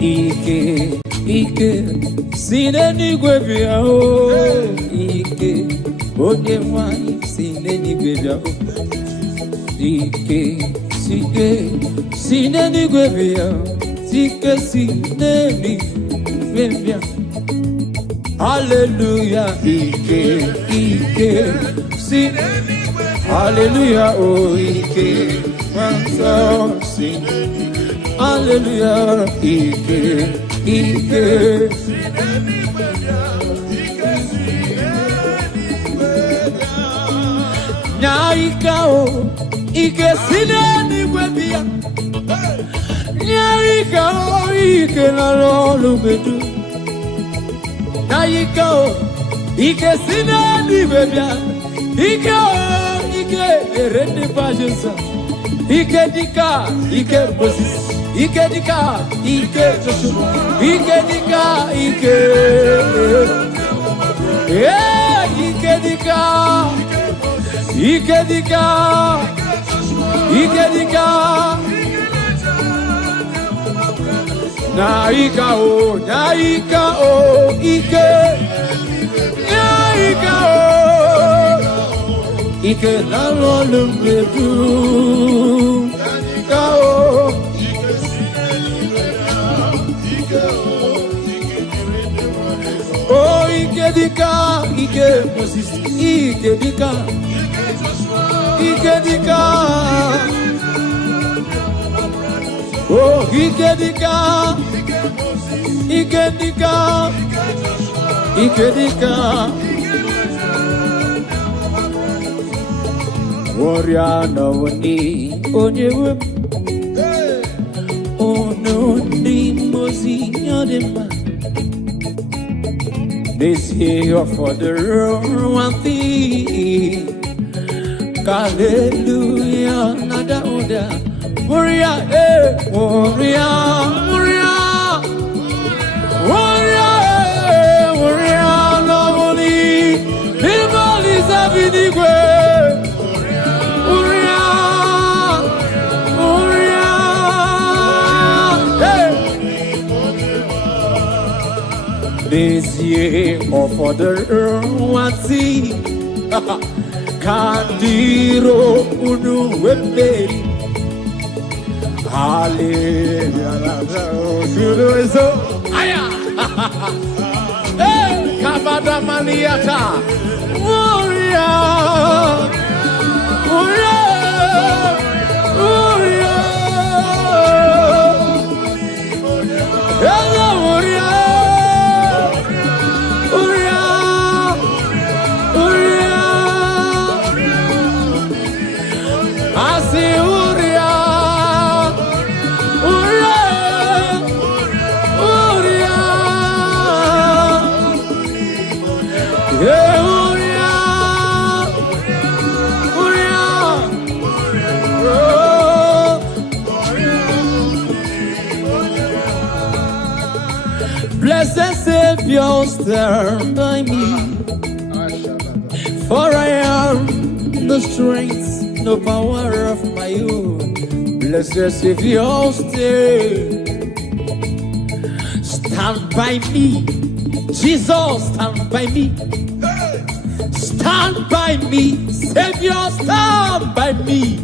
Ike, sineni gwebia o. Ike, onye mwani sineni gwebia o. Ike, sineni gwebia. Ike, sineni gwebia. Hallelujah, Ike, sineni gwebia. Hallelujah, oh Ike, manso sineni. Hallelujah, Ike. Nyaika o, Ike sineni gwebia. Nyaika o, Ike na lolu bedu. Nyaika o, Ike sineni gwebia. Ike o, Ike erende pajensa. Ike dika, Ike Moses. Ike dika, Ike Joshua. Ike dika, Ike. Yeah, Ike dika. Ike dika. Ike dika. Naika o, Ike. Naika o. Ike na lolu medu. Naika o. Oh, Ike dika, Ike Moses, Ike dika, Ike dika. Oh, Ike dika, Ike dika, Ike dika. Warrior no ni onye ono ni mozi nyadema. This year for the one thing. Hallelujah, nada oda. Warrior, warrior, warrior, warrior, warrior, lovely. People is a vinigre. This year for the one thing. Kandiro unu wembeli. Hallelujah. Aya. Hey, kabada maniata. Warrior. Warrior. Warrior. Hello, warrior. Blessed Savior, stand by me, for I am no strength, no power of my own. Blessed Savior, stand by me. Jesus, stand by me. Stand by me. Savior, stand by me.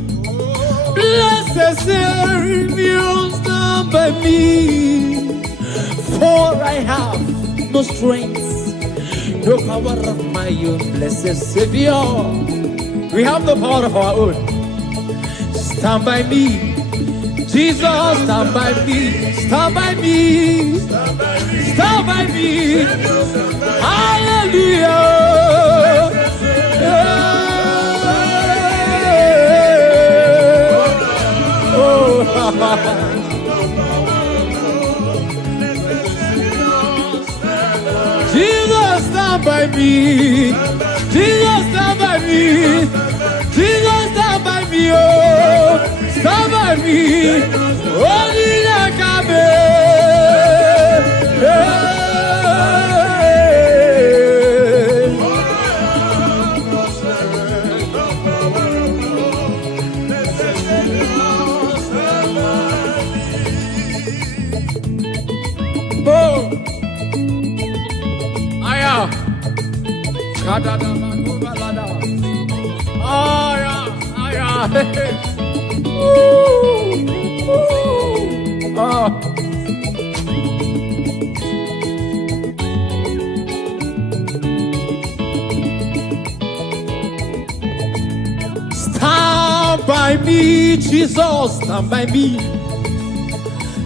Blessed Savior, stand by me. For I have no strength, no power of my own. Blessed Savior, we have the power of our own. Stand by me. Jesus, stand by me. Stand by me. Stand by me. Hallelujah. Oh, Jesus, stand by me. Jesus, stand by me. Jesus, stand by me. Oh, stand by me. Only EKEPERE. Oh, yeah. Ooh. Oh. Stand by me, Jesus, stand by me.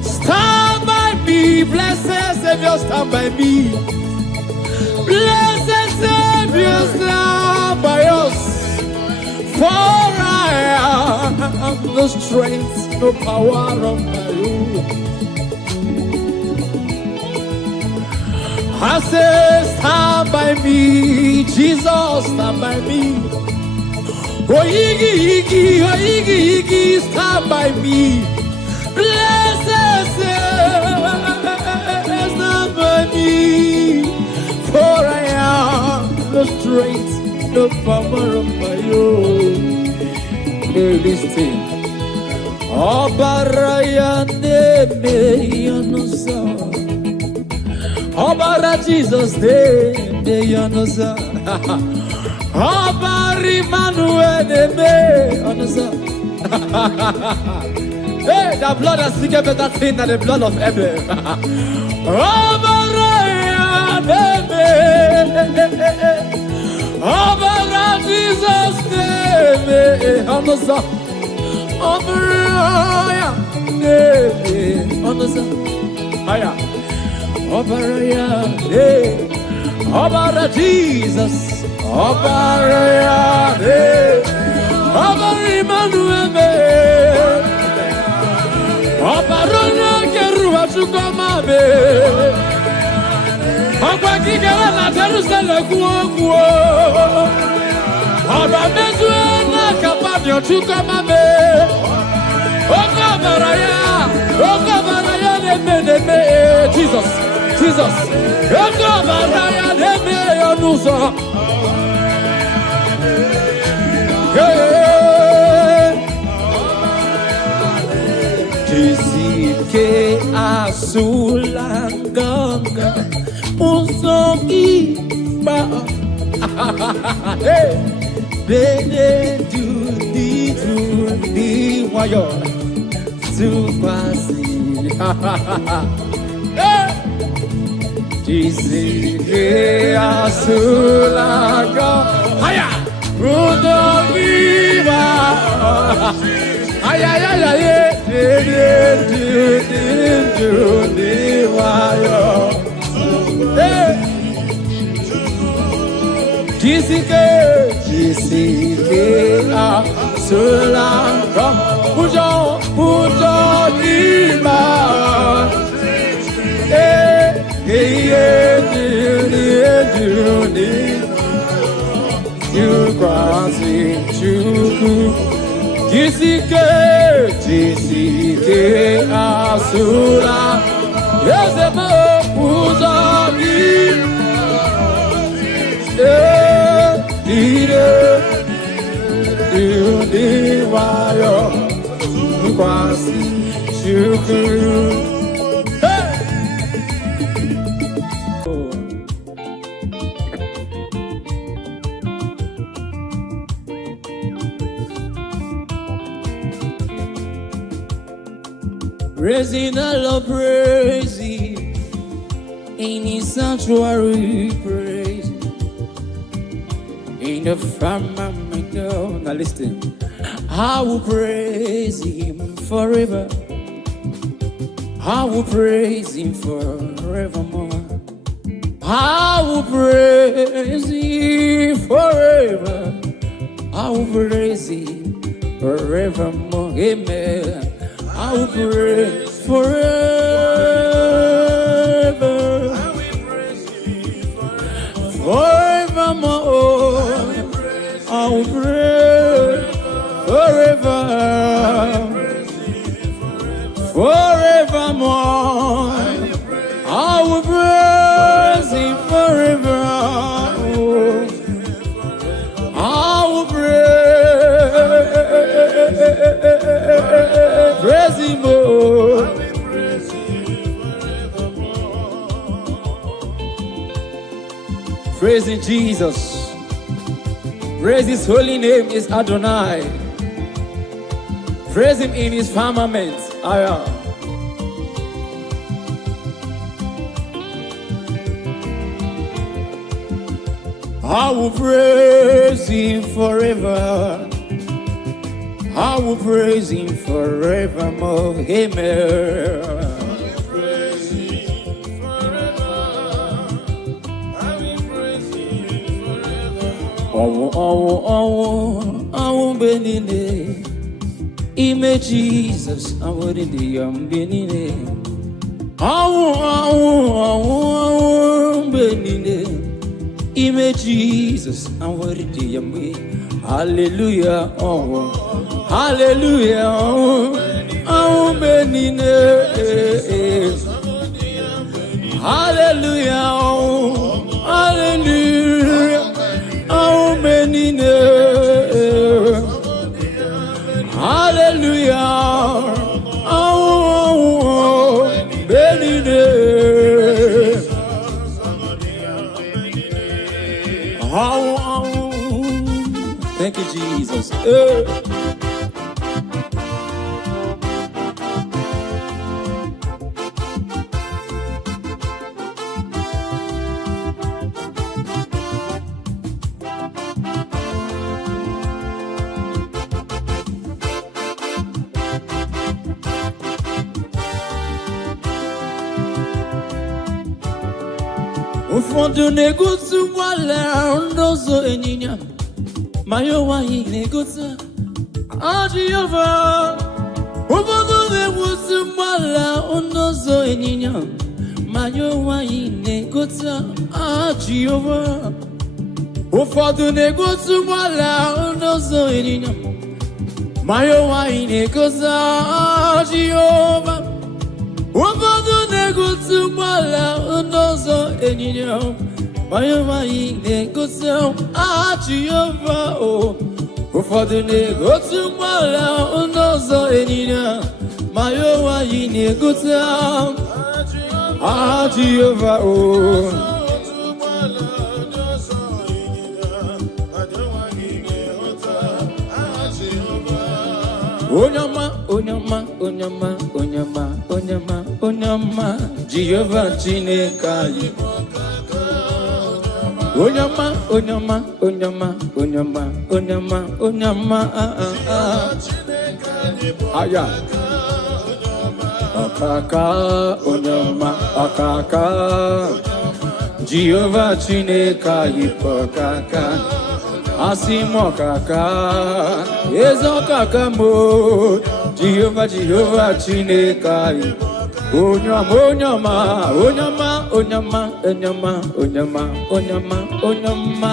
Stand by me, blessed Savior, stand by me. Blessed Savior, stand by us. For I have no strength, no power of my own. I say, stand by me, Jesus, stand by me. Oh, Iggy, stand by me. Blessed Savior, stand by me. For I have no strength, no power of my own. Hey, listen. Obaraya Nemeyonosa. Obara Jesus Nemeyonosa. Obari Manuel Nemeyonosa. Hey, the blood has speaking better thing than the blood of Abel. Obaraya Nemeyonosa. Obara Jesus Nemeyonosa. Obaraya Nemeyonosa. Aya. Obaraya Obara Jesus. Obaraya Obari Manuel. Obarona Keruba Chukamame. Oba Kigala na Jerusalem kuo. Oba Mezuena Kapamio Chukamame. Okabaraya Neme. Jesus. Okabaraya Neme Yonusa. Jisike asulanganga Usoki ba. Bene do the wayo to quasi. Jisike asulanga haya Rudo viva. Ay, do the wayo. Jisike asulanga Ujo lima. You quasi chuku. Jisike asula. Yezemo Ujo lima. Praising the Lord, praising in His sanctuary, praise in the firmament. Now listen, I will praise Him forever. I will praise Him forevermore. I will praise Him forever. I will praise Him forevermore. Amen. I will praise forever. I will praise Him forevermore. I will praise forever. Forevermore. I will praise Him forever. I will praise Him more. Praising Jesus. Praise his holy name is Adonai. Praise him in his firmament. I will praise him forever. I will praise him forevermore. Amen. I will praise him forever. I will praise him forever. Oh, Benine. Ime Jesus, I will in the Benine. Oh, Benine. Ime Jesus, I will in the Hallelujah, oh, hallelujah, oh, Benine. Hallelujah, oh, hallelujah, oh, Benine. Hallelujah, oh, Benine. Thank you, Jesus. Ụfọdụ na-egosi ụgbọala n'ụzọ ịnyịnya ma ya nwaanyị na-egosi Jehova. Ụfọdụ na-egosi ụgbọala n'ụzọ ịnyịnya ma ya nwaanyị na-egosi Jehova. Ụfọdụ na-egosi ụgbọala n'ụzọ ịnyịnya ma ya nwaanyị na-egosi Jehova. Ụfọdụ na-egosi ụgbọala n'ụzọ ịnyịnya ma ya nwaanyị na-egosi Jehova. Ụfọdụ na-egosi ụgbọala n'ụzọ ịnyịnya ma ya nwaanyị na-egosi Jehova. Onyama, onyama, onyama, onyama, onyama, onyama, Jehova Chineke anyị. Onyama, onyama, onyama, onyama, onyama, onyama, aya. Akaka, onyama, akaka, Jehova Chineke anyị akaka. Asimo kaka, ezo kaka mo, Jehova Chineke anyị. Onyama, onyama, onyama, onyama, onyama, onyama, onyama, onyama.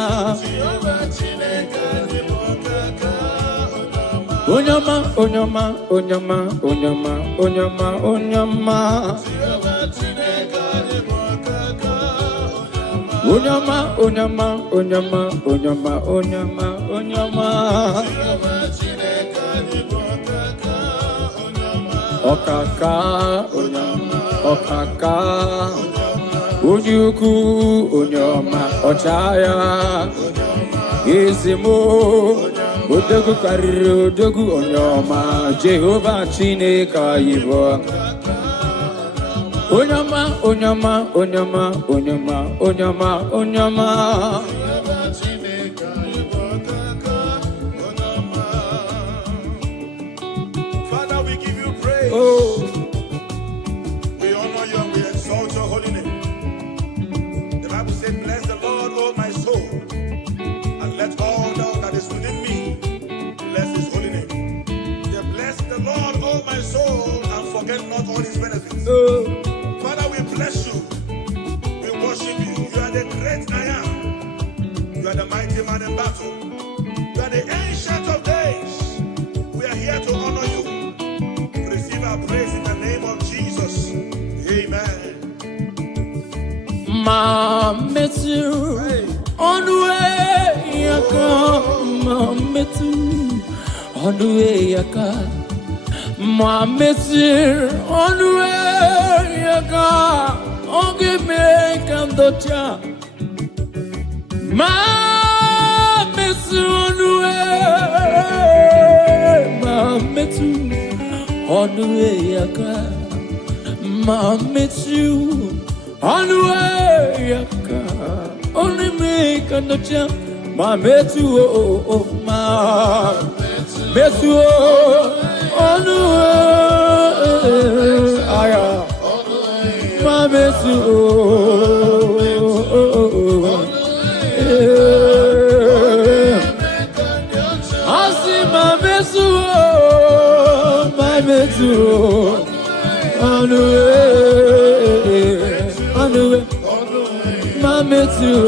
Onyama, onyama, onyama, onyama, onyama, onyama. Onyama, onyama, onyama, onyama, onyama, onyama. Okaka, onyama, okaka. Onyuku, onyama, ochaya. Izimo, odogu kariri, odogu onyama. Jehova Chineke anyị. Onyama, onyama, onyama, onyama, onyama, onyama. Father, we give you praise. We honor you and we exalt your holy name. The Bible says, bless the Lord, O my soul, and let all that is within me bless his holy name. Bless the Lord, O my soul, and forget not all his benefits. Father, we bless you. We worship you. You are the great I am. You are the mighty man in battle. You are the ancient of days. We are here to honor you. Receive our praise in the name of Jesus. Amen. Mametu on the way yaka, Mametu on the way yaka. Mametu on the way yaka, oge me kandocha. Mametu on the way I come. I met you on the way I come. Only make a no jump. My met you, oh, my met you on the way. I am my met you. I see my met you, my met you on the way, my met you.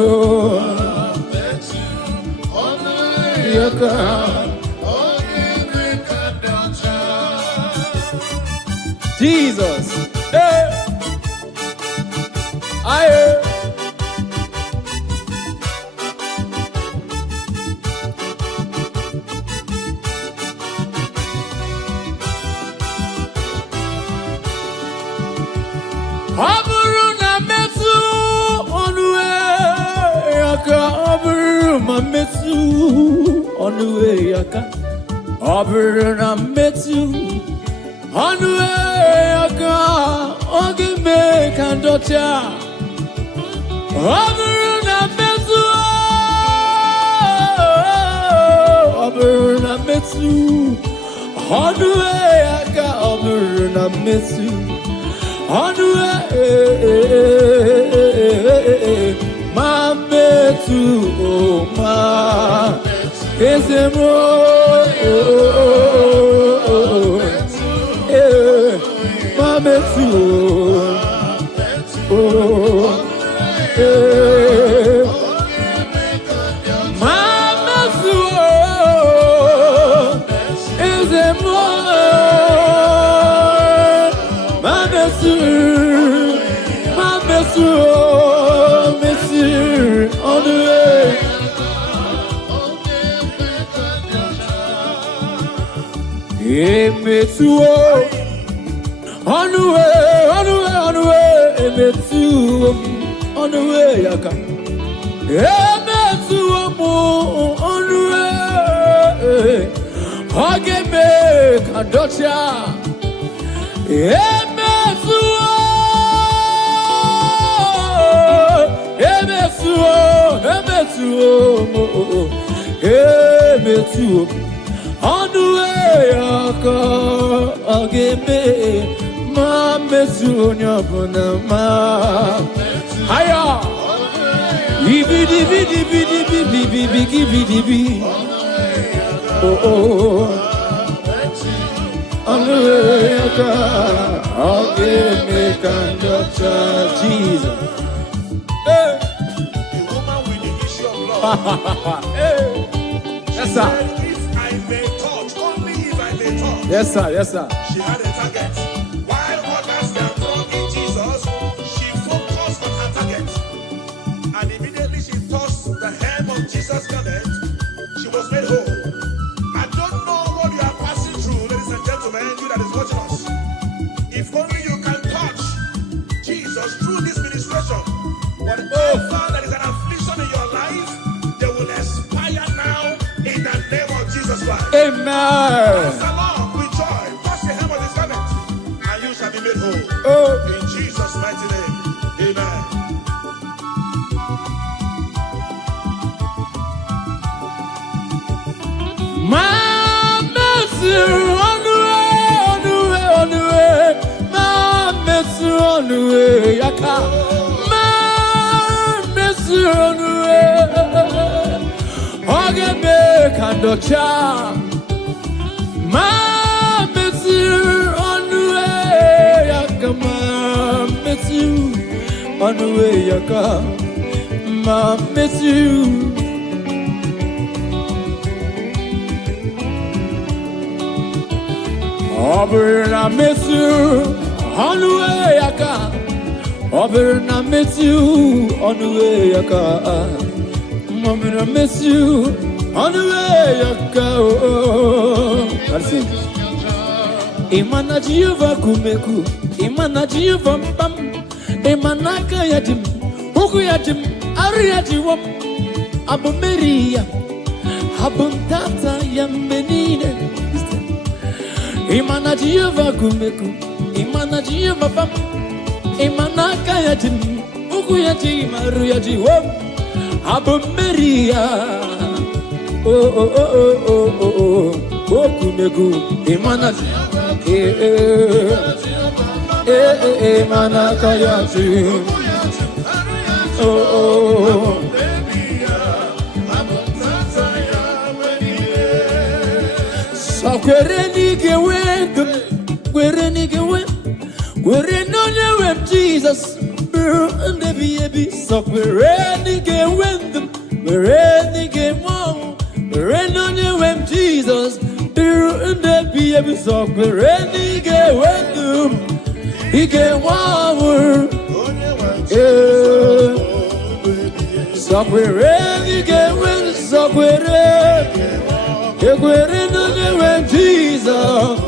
Jesus, hey, I. Aburuna metu onwe yaka aburuna metu onwe yaka aburuna metu onwe yaka ogime kandocha aburuna metu onwe yaka aburuna metu Anue, ma metu, oh ma, ezemo, ma metu, oh, ma metu, ezemo. Monsieur, on the way. Monsieur, on the way, on the way, on the way. Monsieur, on the way, yaka. Monsieur, on the way. Hageme kandocha. Emetu Anue yaka ageme ma metu nyabona ma haya ibidi bidi bidi bidi bidi bidi bidi oh Anue yaka ageme kandocha Jesus. Hey. Yes, sir. If I may touch, only if I may touch. Yes, sir. Yes, sir. She had a target. While others were thronging Jesus, she focused on her target. And immediately she touched the hem of Jesus' garment. She was made whole. I don't know what you are passing through, ladies and gentlemen, you that is watching us. If only you can touch Jesus through this ministration, whatever that is an affliction in your life, they will expire now in the name of Jesus Christ. Amen. Dance along with joy, touch the hem of his garment, and you shall be made whole. In Jesus' mighty name. Amen. My mercy on the way, on the way, on the way. My mercy on the way, yaka. My mercy on the way. Ogeme kandocha. My mercy on the way, yaka. My mercy on the way, yaka. My mercy. Oberna miss you on the way I come. Oberna miss you on the way I come. Oberna miss you on the way I go. That's it. Imana Jehovah kumeku, Imana Jehovah pam, Imana kayadim, Ukuyadim, Ariadim, Abu Maria, Abu Tata Yamenine. Imana Jehovah kumeku, Imana Jehovah pam, Imana kaya jim, ukuya ji maruya ji wom, Abu Maria. Oh oh oh oh oh oh oh kumeku, Imana Imana kaya jim, oh oh. So kwereni ke wendum, kwereni ke wend, kwereni onye wem Jesus, and the baby. So kwereni ke wendum, kwereni ke wong, kwereni onye wem Jesus, and the baby. So kwereni ke wendum, ike wong, so kwereni ke wend, so kwereni. Ekwereni onye wem Jesus,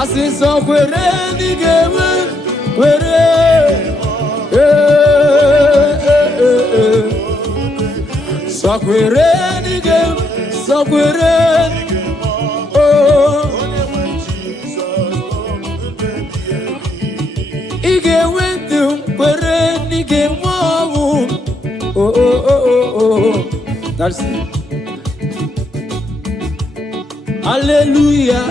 asị sọ kwereni ga-enwe kwere, sọ kwereni ga-enwe, sọ kwereni, ị ga-enwe ndụ kwereni ga-enwe ọnwụ. That's it. Hallelujah,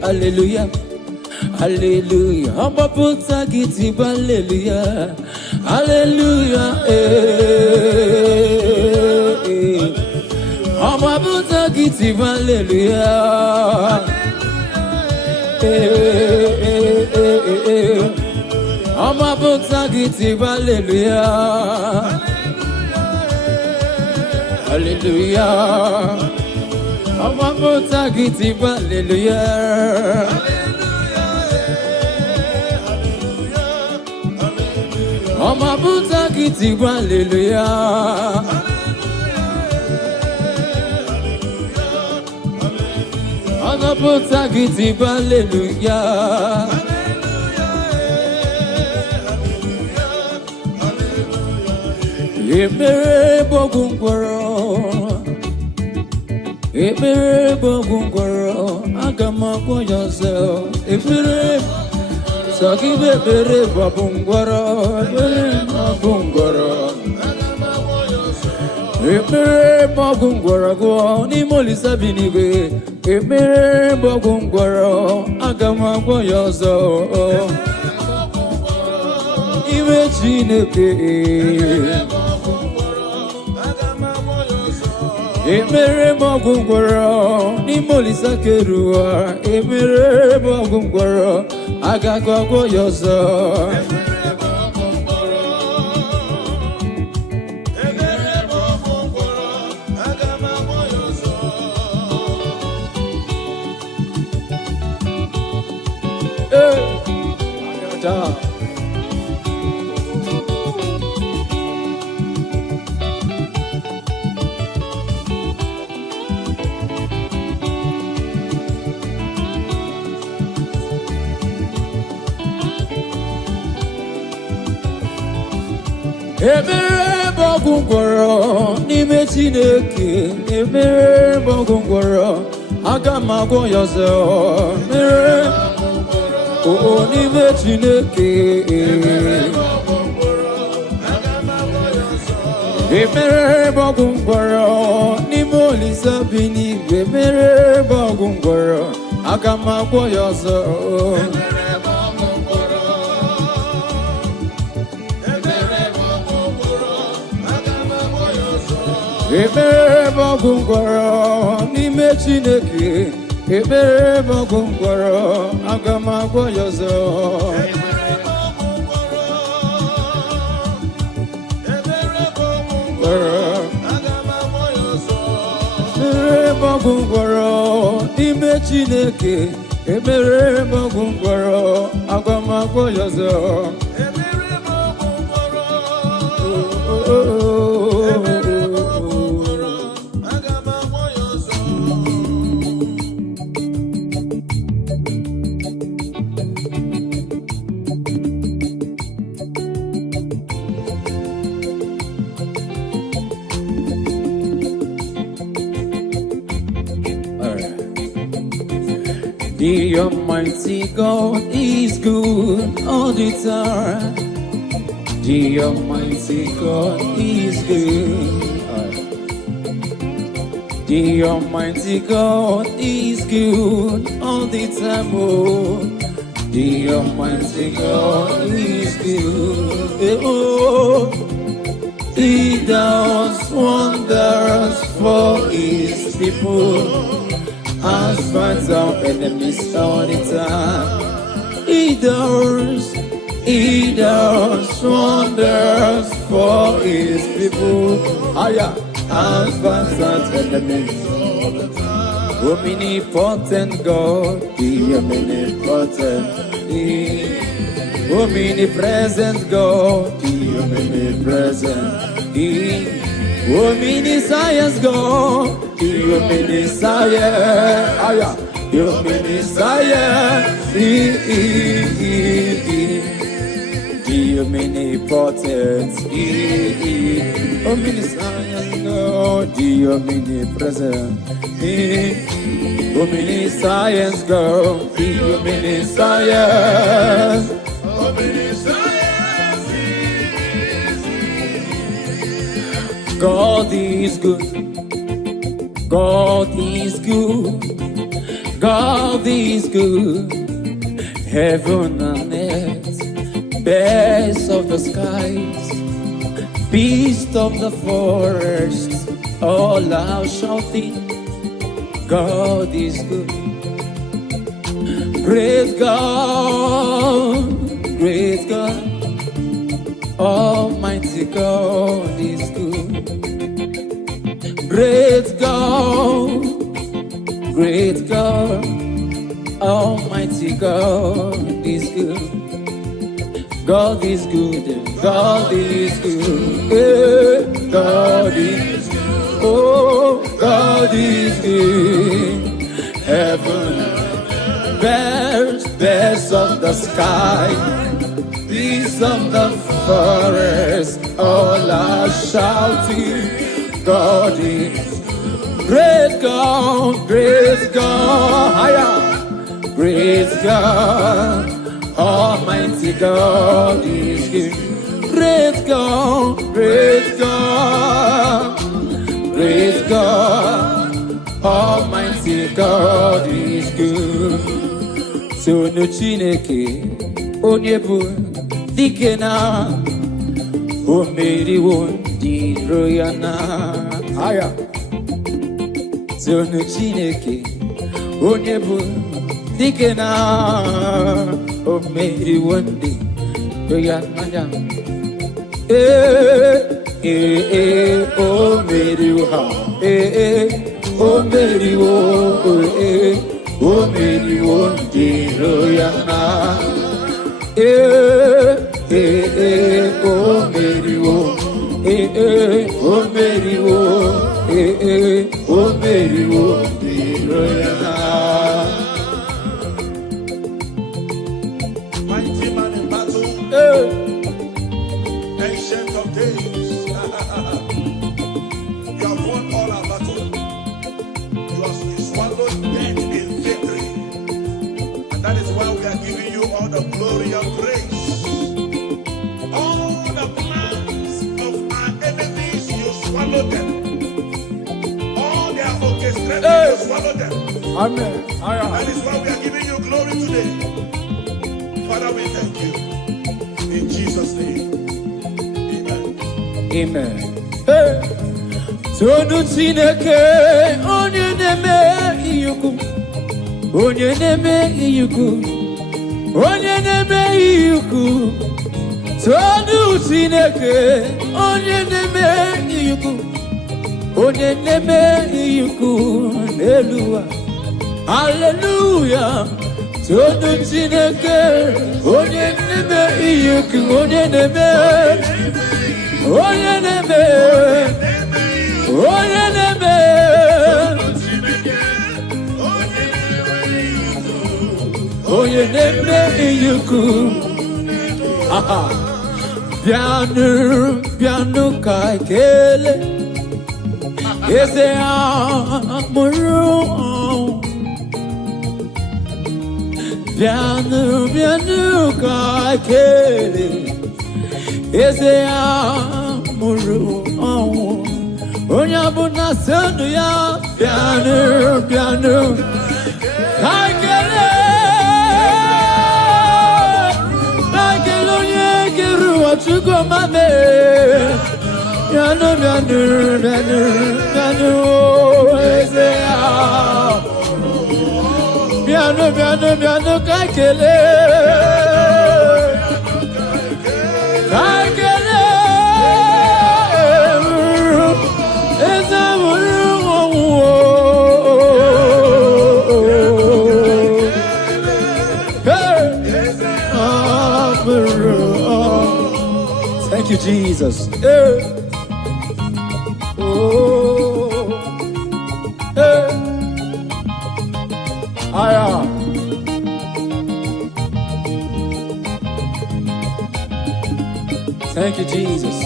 hallelujah, hallelujah. Amba puta giti hallelujah, hallelujah, Amba puta giti hallelujah, Amba puta giti hallelujah, hallelujah. Amba puta giti hallelujah, Amba puta giti hallelujah, Amba puta giti hallelujah, Ekpere bogungwaro, ekpere bogungwaro, agama yourself. Ekpere, sakibe ekpere bogungwaro, ekpere bogungwaro, ekpere bogungwaro, ni molisa binigwe. Ekpere bogungwaro, agama yourself. Iwe Chineke. Ekpere bogungwaro, ni molisa kerua. Ekpere bogungwaro, agagwa yourself. Ekpere bogungwaro, n'ime Chineke. Ekpere bogungwaro, aga m agwọ ya ọzọ. Ekpere n'ime Chineke. Ekpere bogungwaro, n'ime Olisa bi n'igwe. Ekpere bogungwaro, aga m agwọ ya ọzọ. Ekpere bogungwaro, n'ime Chineke. Ekpere bogungwaro, aga m agwọ ya ọzọ. Ekpere bogungwaro, n'ime Chineke. Ekpere bogungwaro, aga m agwọ ya ọzọ. The Almighty God is good all the time. The Almighty God is good. The Almighty God is good all the time. Oh, the Almighty God is good. Oh, He does wonders for His people. As fights our enemies all the time. He does wonders for His people. As fights our enemies all the time. Omnipotent God, the omnipotent, omnipresent God, the omnipresent, omniscience God, the omniscience, the omniscience, the omnipotent, omniscience God, the omnipresent, omniscience God, the omniscience, God is good. God is good. God is good. Heaven and earth, birds of the skies, beasts of the forest, all are shouting, God is good. Great God, great God, Almighty God is good. Great God, Almighty God is good. God is good, God is good, God is good, oh, God is good. Heaven, birds of the sky, beasts of the forest, all are shouting, God is great God, higher, great God, Almighty God is good. Great God, Almighty God is good. So no Chineke, onyebu dikena, o meri won di royana. Higher. So no Chineke, onyebu dikena, o meri won di royana. O meri wo, o meri wo, o meri wo di royana. O meri wo, o meri wo, o meri wo di royana. Mighty man in battle, ancient of days. You have won all our battle. You have swallowed death in victory. And that is why we are giving you all the glory and praise. All the plans of our enemies, you swallow them. All their orchestrated, you swallow them. Amen. That is why we are giving you glory today. Father, we thank you. In Jesus' name. Amen. Hey. Tonu Chineke, onye neme iyuku, onye neme iyuku, onye neme iyuku. Tonu Chineke, onye neme iyuku, onye neme iyuku. Hallelujah, hallelujah. Tonu Chineke, onye neme iyuku, onye neme. Onye neme, onye neme, onye neme iyuku. Bianu ka ekele, eze amụrụ. Piano, piano, kakele. Eze amuru awu. Onya buna senu ya. Piano, piano, kakele. Kakele onye kiru achuko mame. Piano, piano, piano, piano. Eze amuru. Piano, piano, piano, kakele. Kakele. Eza muru. Thank you, Jesus. Thank you, Jesus.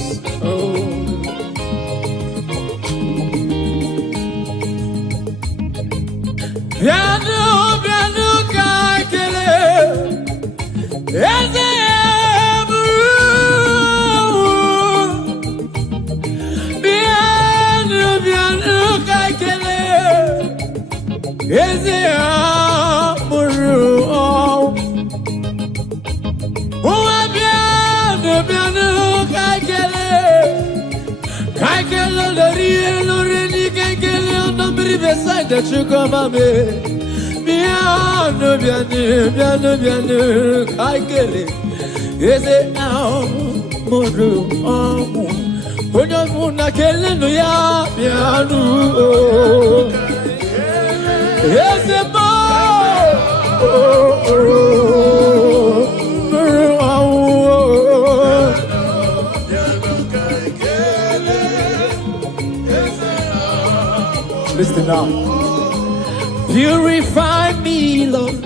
Piano, piano, kakele. Eze piano, piano, kakele. Eze amuru. Piano, kakele. Kakele, lori, kakele, on the beside the sugar mame. Piano, piano, piano, kakele. Is it now? Moru, when you're gonna kill no ya, piano. Yes, it listen now. Purify me, Lord,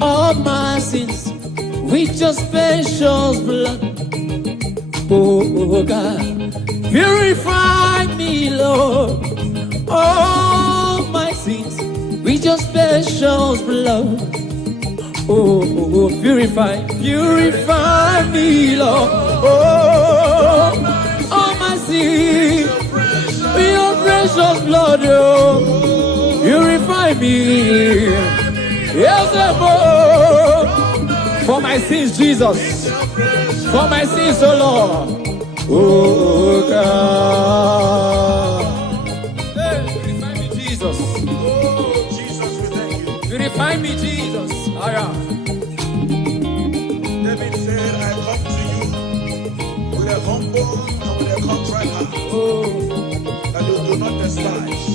all my sins with your precious blood. Oh God, purify me, Lord, all my sins with your precious blood. Oh, purify me, Lord, all my sins. Your precious blood, purify me. Yes, for my sins, Jesus. For my sins, oh Lord. Oh God. Hey, purify me, Jesus. Oh, Jesus, we thank you. Purify me, Jesus. David said, I come to you with a humble and with a contrite heart. That you do not despise.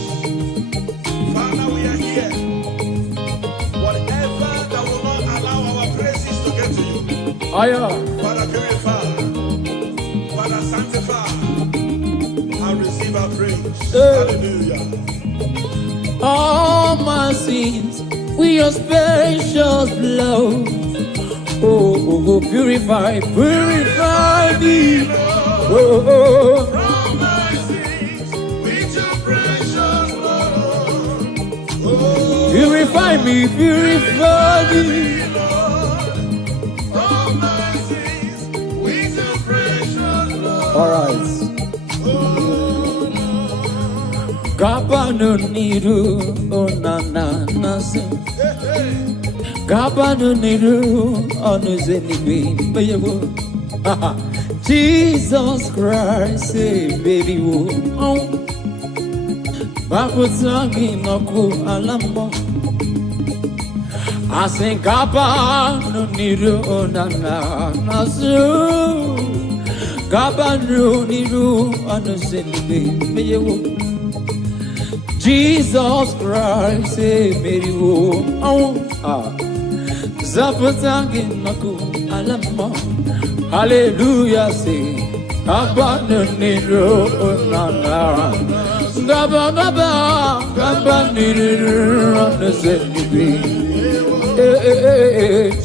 Father, we are here. Whatever that will not allow our praises to get to you. Father, purify. Father, sanctify. And receive our praise. Hallelujah. All my sins with your precious blood. Oh, purify me. Oh. Purify me, purify me. All right. Gabano niru onana nase. Gabano niru onuzenibi bayewo. Jesus Christ, say baby wo. Babutangi naku alambo. I sing Gabano niru onana nasu. Gabano niru onuzenibi bayewo. Jesus Christ, say baby wo. Zaputangi naku alambo. Hallelujah, say Gabano niru onana. Gaba niru onuzenibi.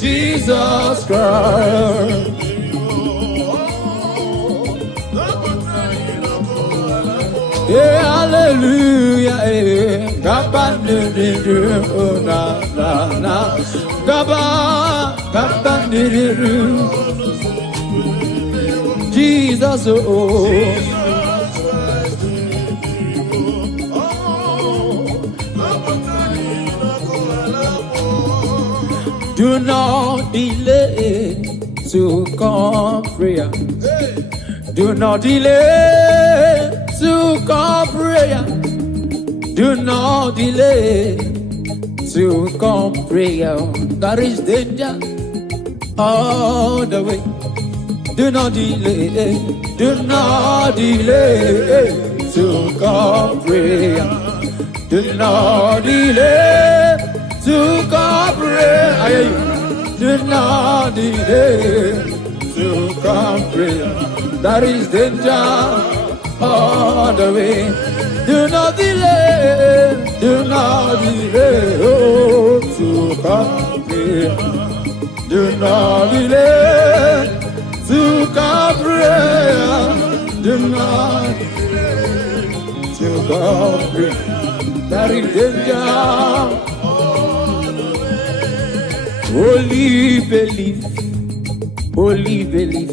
Jesus Christ. Yeah, hallelujah. Gaba niru onana. Gaba, Gaba, Niru. Jesus, oh. Do not delay to come prayer. Do not delay to come prayer. Do not delay to come prayer. There is danger all the way. Do not delay. Do not delay to come prayer. Do not delay to come prayer. Do not delay to come prayer. There is danger all the way. Do not delay. Do not delay to come prayer. Do not delay to come prayer. Do not delay to come prayer. There is danger. Only believe, only believe.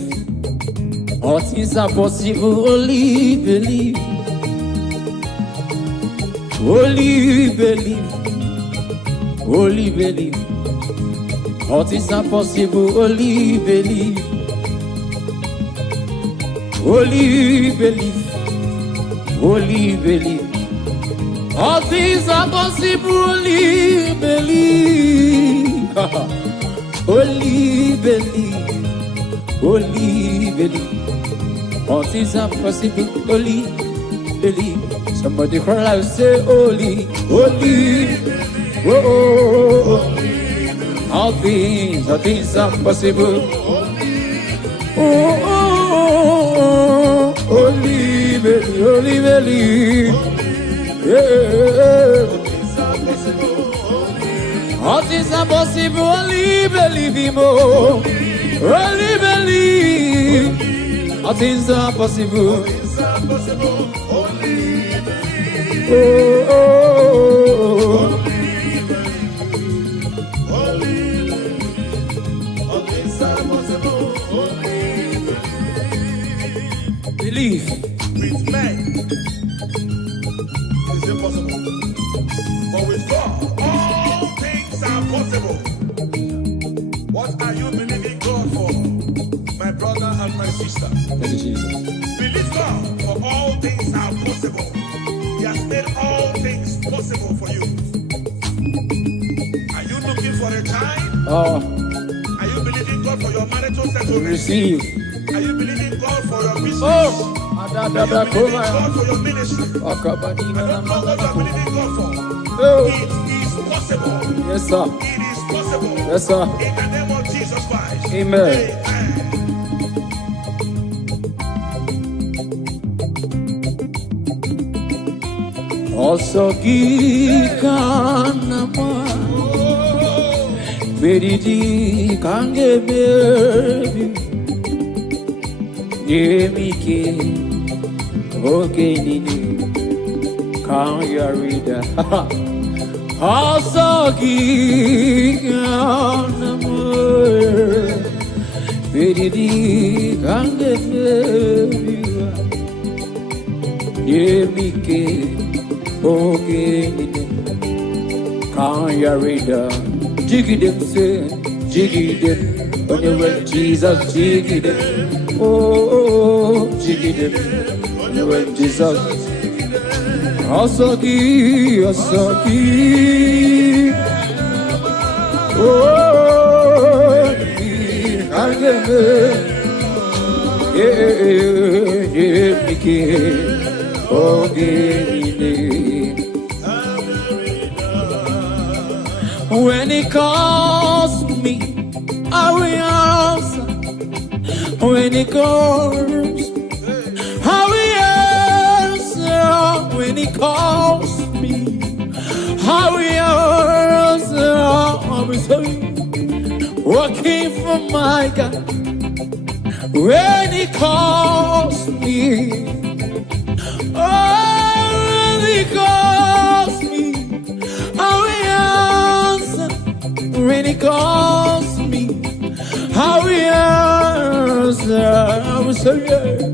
All things are possible, only believe. Only believe, only believe. All things are possible, only believe. Only believe, only believe. All things are possible, only believe. Only believe, only believe. All things are possible, only believe. Somebody cry out, say, holy, holy, oh. All things are possible. Oh, holy, believe, holy, believe. Yeah. All things are possible, only believe him, oh. Only believe. All things are possible. Oh, oh, oh. Believe. With men, it's impossible. But with God, all things are possible. What are you believing God for, my brother and my sister? Thank you, Jesus. Believe God, for all things are possible. He has made all things possible for you. Are you looking for a child? Oh, Are you believing God for your marital settlement? receive. Are you believing God for your business? Oh, Are you believing God for your ministry? I don't know what you are believing God for. Oh. It is possible. Yes, sir. It is possible. Yes, sir. In the name of Jesus Christ. Amen. Also, Gikanama, Bedidi Kange Baby, Yemike, Okay, Nini, Kan Yarida. Also, Gikanama, Bedidi Kange Baby, Yemike. Okay, can't you read them? Jiggy them, say, jiggy them. When you went Jesus, jiggy them. Oh, jiggy them. When you went Jesus. Asaki, Asaki. Oh, can't get me. Yeah, okay. When he calls me, I will answer. When he calls, I will answer. When he calls me, I will answer. I will say, working for my God. When he calls me, oh, when he calls me, I will answer. when He calls me. I will answer. I will surrender.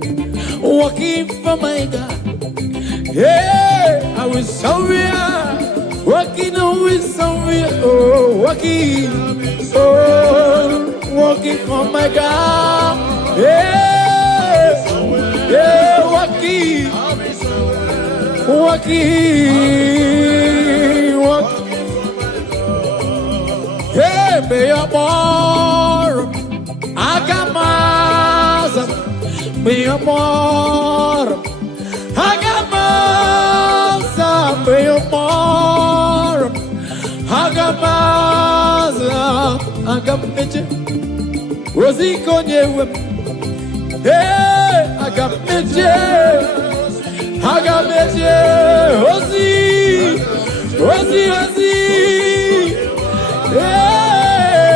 Walking for my God. Yeah, I will surrender. Walking with somewhere. Oh, walking. Oh, walking for my God. Yeah, yeah, walking. Walking, walking. Hey, be a more. Agamaz. Be a more. Agamaz. Be a more. Agamaz. Agameche. Rosi konye. Hey, agameche. Agameche, Ozi, Ozi, Ozi, yeah.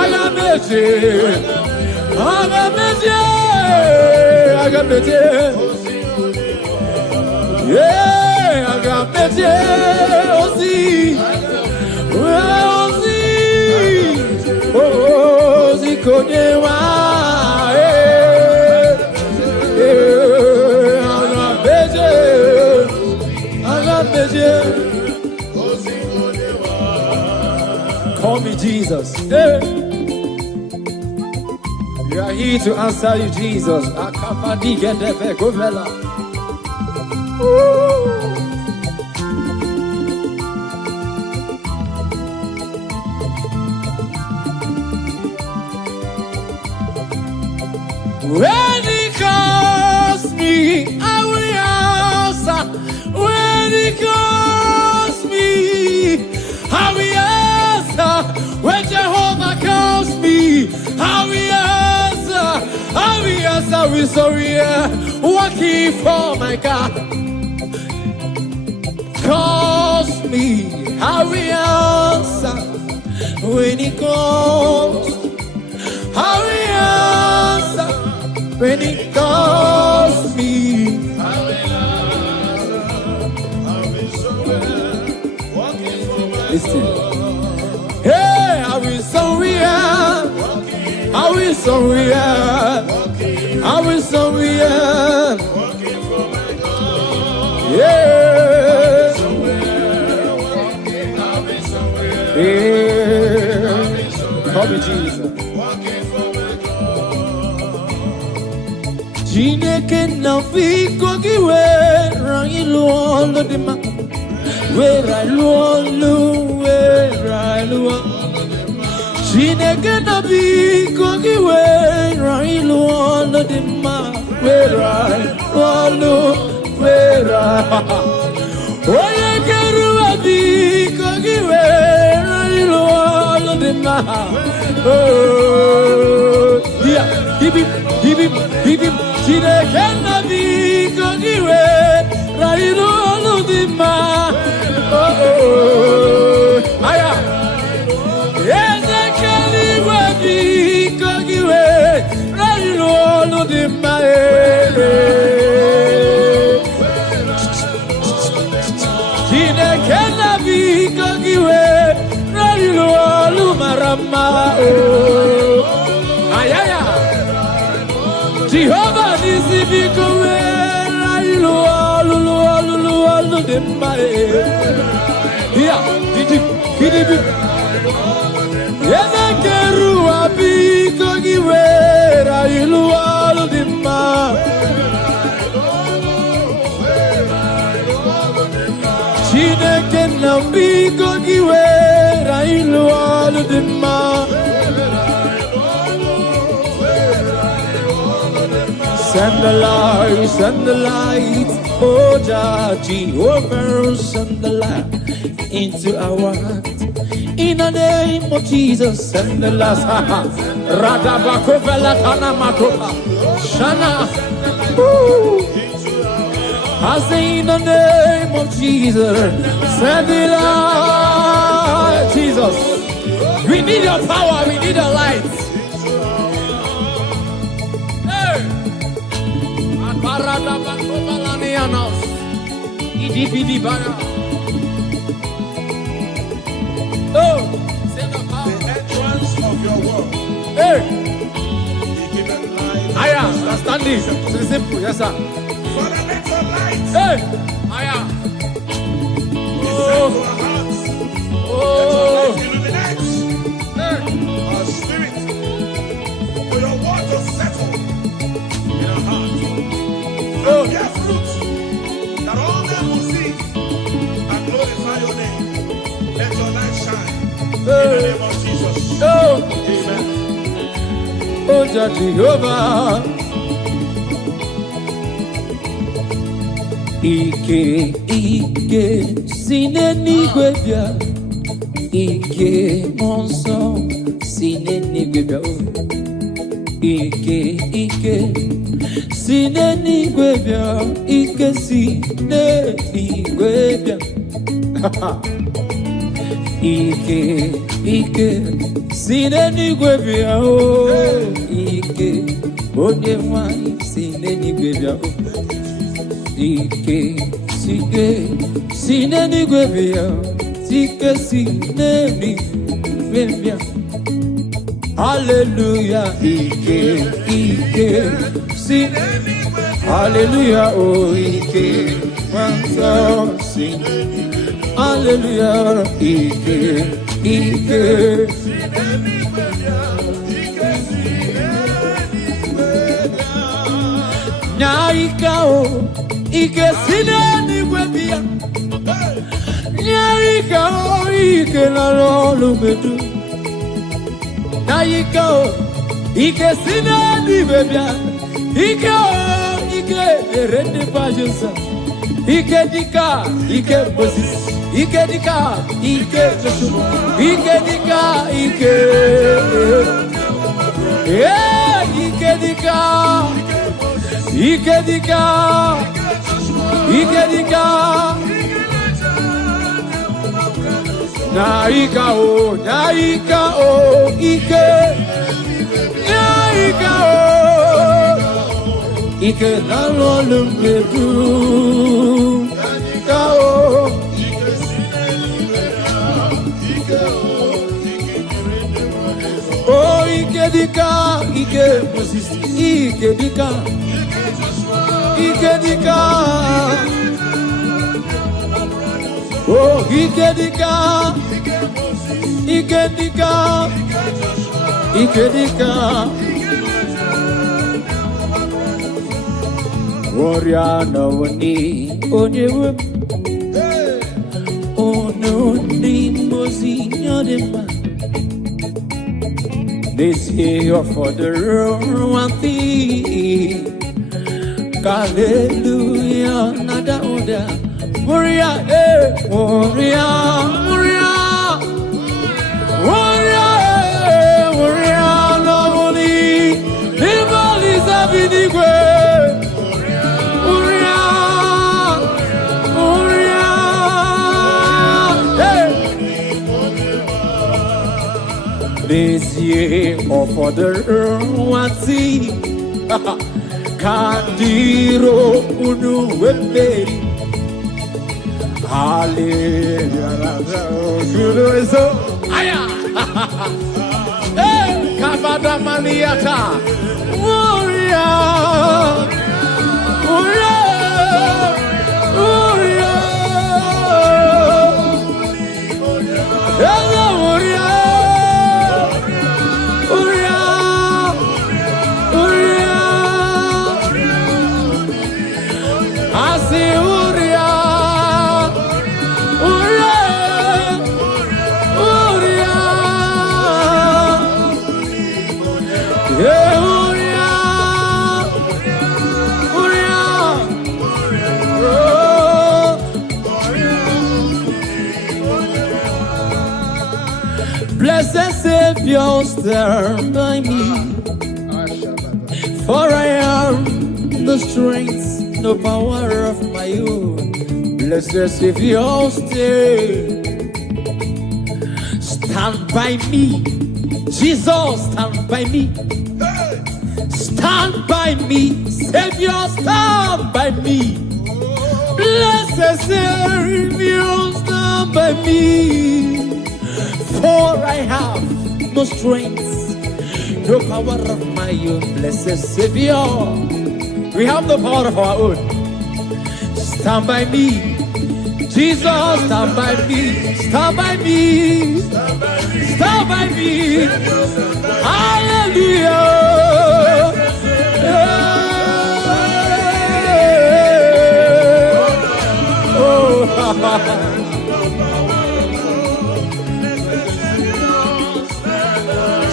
Agameche, Agameche, Agameche, yeah. Agameche, Ozi, Ozi, Ozi, Konyewa, call me Jesus. Hey. We are here to answer you, Jesus. Acppb, get the back, go fella. When He calls me, I will answer. When He calls me, I will answer. When Jehovah calls me, I will answer. I will answer with sorry, working for my God. Calls me, I will answer. When He calls, I will answer. When He calls me, I will answer. Listen. Hey, I will surrender. I will surrender. I will surrender. Yeah. Yeah. Call me Jesus. Chineke na fiko kiwe rangilu olo dima. Where I luolu, where I luolu. Chineke na fiko kiwe rangilu olo dima. Where I luolu, where I. Oye keruwa fiko kiwe rangilu olo dima. Oh, yeah, give him. Chineke na fiko kiwe rangilu olo dima. Oh, aya. Yes, I can't live with you, Kogiwe. Right on the my. Tina can't be Kogiwe. Right on Marama. Oh, aya. Jehovah is the big way. Right on the my. Here, did you? Yes, I can ruabi kogiwera ilualo dima. Chineke na mbi kogiwera ilualo dima. Send the light, oh Jehovah, send the light into our heart. In the name of Jesus, send the last. Radabakovela Tanamakopa Shana. I say in the name of Jesus, send the light. Jesus, we need your power, we need your light. Oh, the entrance of your word. Hey. He giveth light. I am standing. It's simple. Yes, sir. Father, let your light. Hey. I am. Descend to our hearts. Oh. Let your light illuminate our spirit. For your word to settle in our hearts. And bear fruit that all men will see and glorify your name. Let your light shine. In the name of Jesus. Oh. Amen. Oh, Jehovah. Ike, sinenigwe bia. Ike, monso, sinenigwe bia. Ike, sinenigwe bia. Ike, sinenigwe bia. Ike, sinenigwe bia. Ike, onye nwanyị sinenigwe bia. Ike, sinenigwe bia. Ike, sinenigwe bia. Hallelujah, Ike, hallelujah, oh Ike, hallelujah, Ike. Nyaika o, Ike sinenigwe bia. Nyaika o, Ike na lolu bedu. Nyaika o, Ike sinenigwe bia. Ike o, Ike erende pajosa. Ike dika, Ike Moses. Ike dika, Ike Joshua. Ike dika, Ike. Yeah, Ike dika. Ike dika. Ike dika. Naika o, Ike. Naika o. Ike na lolumbedu. Naika o. Oh, Ike dika, Ike Moses. Ike dika. Ike dika. Oh, Ike dika. Ike dika. Ike dika. Warrior no ni onyewe. Oh no ni mozinyo de ma. This year for the one thing. Hallelujah, nada oda. Warrior, warrior, warrior, warrior, no money. Evil is a binigwe. This year for the one thing. Kandiro unu wemberi. Hallelujah. Aya. Hey, kabada maniata. Warrior. Warrior. Warrior. Hello, warrior. Blessed Savior, stand by me, for I am the strength, no power of my own. Blessed Savior, stand by me. Jesus, stand by me. Stand by me. Savior, stand by me. Blessed Savior, stand by me. for I have no strength, no power of my own, blessed Savior. We have the power of our own. Stand by me, Jesus, stand by me, stand by me, stand by me. Hallelujah. Oh,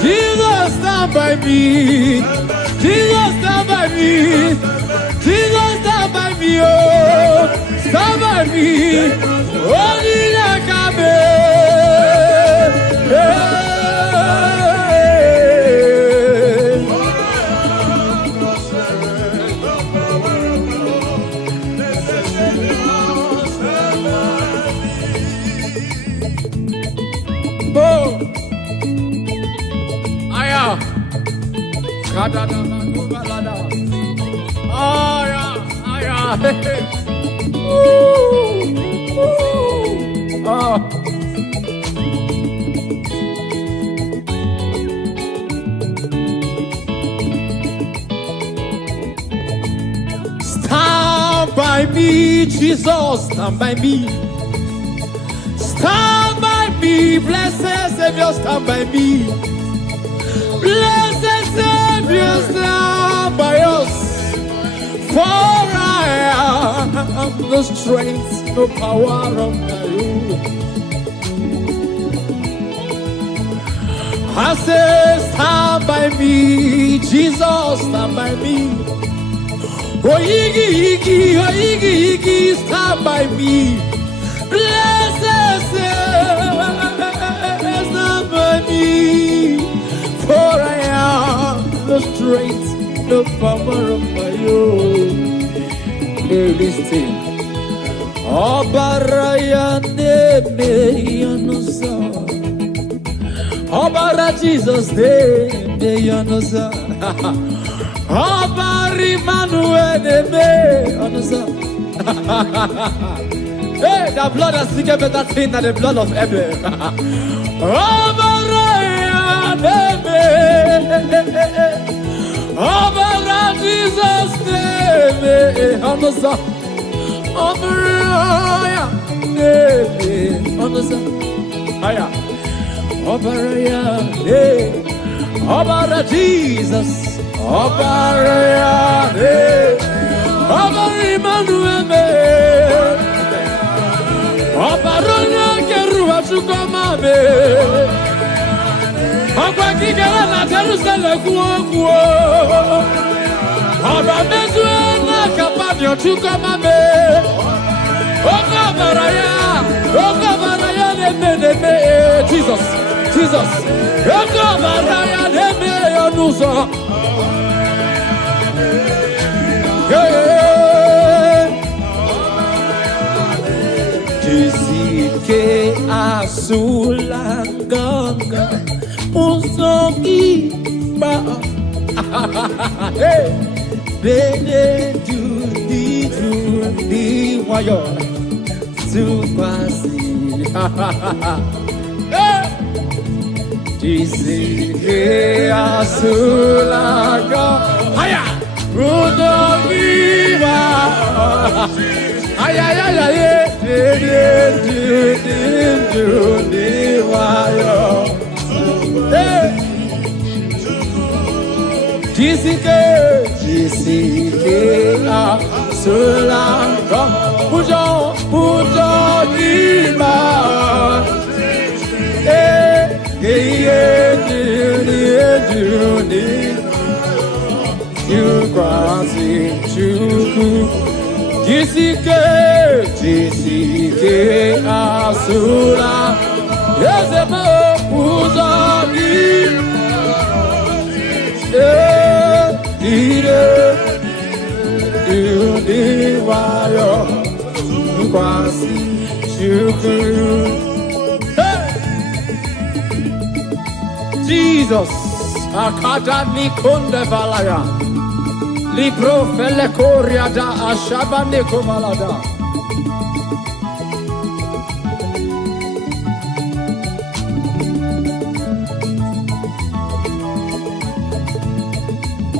Jesus, stand by me. Jesus, stand by me. Jesus, stand by me. Oh, stand by me. Only stand by me, Jesus, stand by me. Stand by me, blessed Savior, stand by me. Blessed Savior, stand by us. For I have no strength, no power of my own. I say, stand by me, Jesus, stand by me. Oh, Iggy, stand by me. Blessed Savior, stand by me. For I have no strength, no power of my own. Hey, listen. Obaraya neme yanosa. Obara Jesus neme yanosa. Obari Manuel neme yanosa. Hey, the blood has speaking better thing than the blood of Abel. Obaraya neme. Obara Jesus neme yanosa. Obaraya neme yanosa. Aya. Obaraya neme. Obara Jesus. Obaraya neme. Obari Manuel neme. Obarona keruwa chukwamabe. Okwa kikera na Jerusalem kuo. Oba mezwe na kapabyo chukwamabe. Okabaraya neme. Jesus. Okabaraya neme yonuso. Jisike asulanganga usoki ba. Hey, bene do wayo supasi. Jisike asulanga haya usoki ba. Ay, Jisike Sulanga Pujo Nima You Kwasi Chuku Jisike Asula Yezemo Uzagi Wayo Kwasi Chuku. Jesus Akada Nikunde Valaya Libro Fele Koriada Ashaba Nikovalada.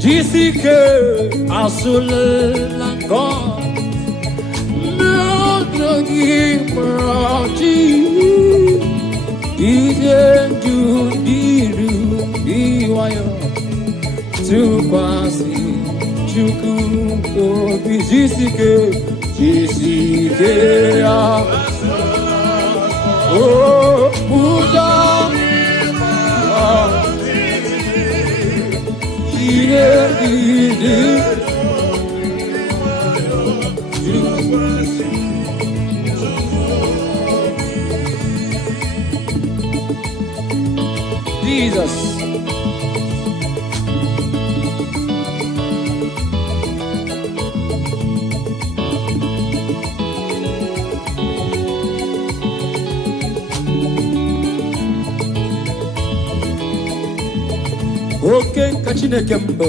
Jessica Asulangon Melody Marati Didn't do Diwayo to Kwasi Chuku Jessica Oh Buddha Jesus. Okay, kachine kembo.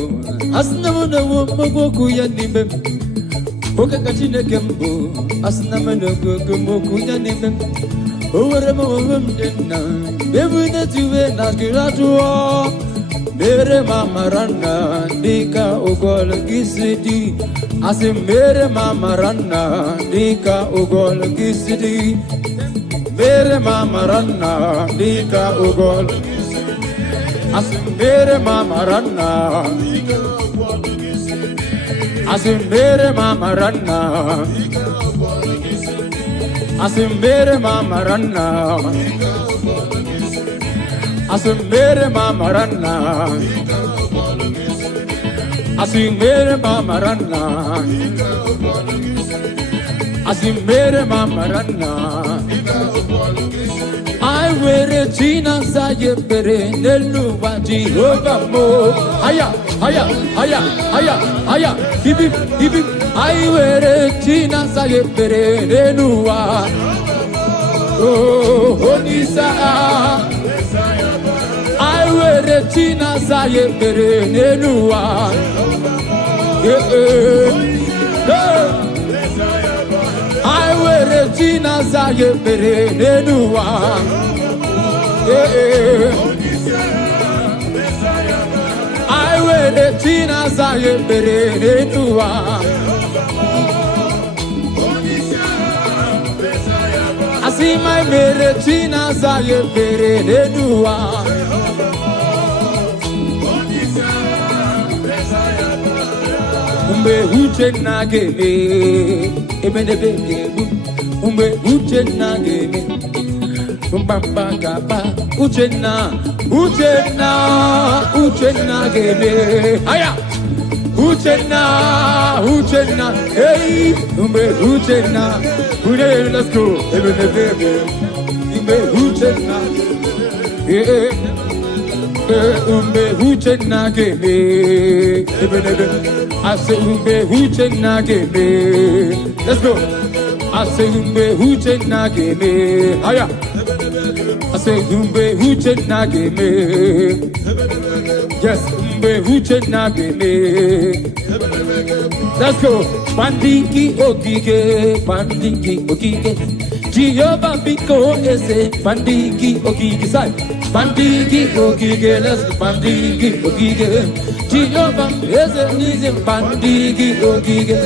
Asnamuna womoku yanimem. Okay, kachine kembo. Asnamuna womoku yanimem. Over mom dinna. Bebuna tuwe naskiratua. Mere mama ranna. Dika ogol gisidi. Asim mere mama ranna. Dika ogol gisidi. Mere mama ranna. Dika ogol Asimbere mama ranna, asimbere mama ranna, asimbere mama ranna, asimbere mama ranna, asimbere mama ranna, asimbere mama ranna. I wear a China Saye Pere, Neluba Jehovah Mo. Aya, aya, aya, aya, aya, hip, I wear a China Saye Pere, Nelua. Oh, Onisa. I wear a China Saye Pere, Nelua. I wear a China Saye Pere, Nelua. I wear the Tina Saye Pere Nua. I see my mere Tina Saye Pere Nua. Umbe uche nageme, emene bebe, umbe uche nageme. Bamba gaba uchenna gebe aya uchenna hey umbe uchenna let's go ebene bebe umbe uchenna umbe uchenna gebe ebene bebe I say umbe uchenna gebe let's go I say umbe uchenna gebe aya I say umbe huche nageme. Yes, umbe huche nageme. Let's go. Pandiki okike. Jehovah biko ese. Pandiki okike side. Pandiki okike. Let's go. Pandiki okike. Jehovah ese nize. Pandiki okike.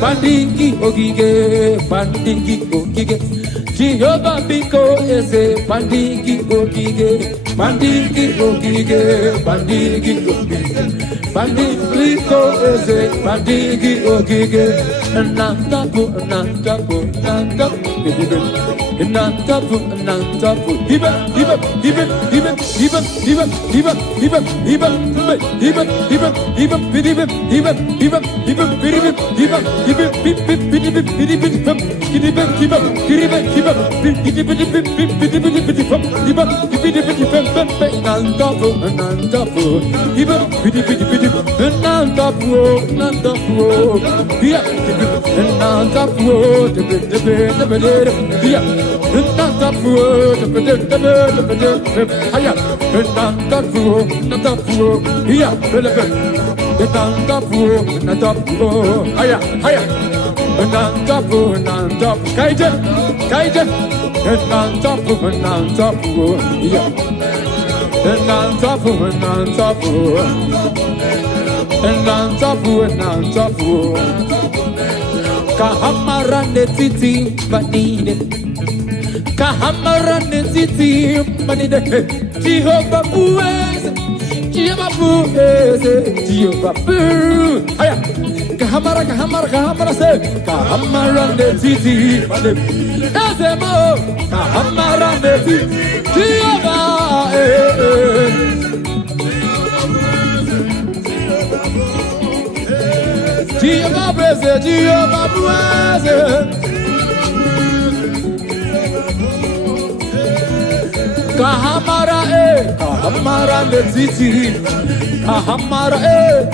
Pandiki okike. Jehovah biko ese pandiki okige pandiki okige ese pandiki okige nantapu Nantafu. Kahamarande titi manide. Kahamarande titi manide. Jehovah Buez. Jehovah Buez. Jehovah Buez. Aya. Kahamara se. Kahamarande titi manide. Ezemo. Kahamarande titi. Jehovah. Jehovah Buez. Jehovah Buez. Kahamara netiti,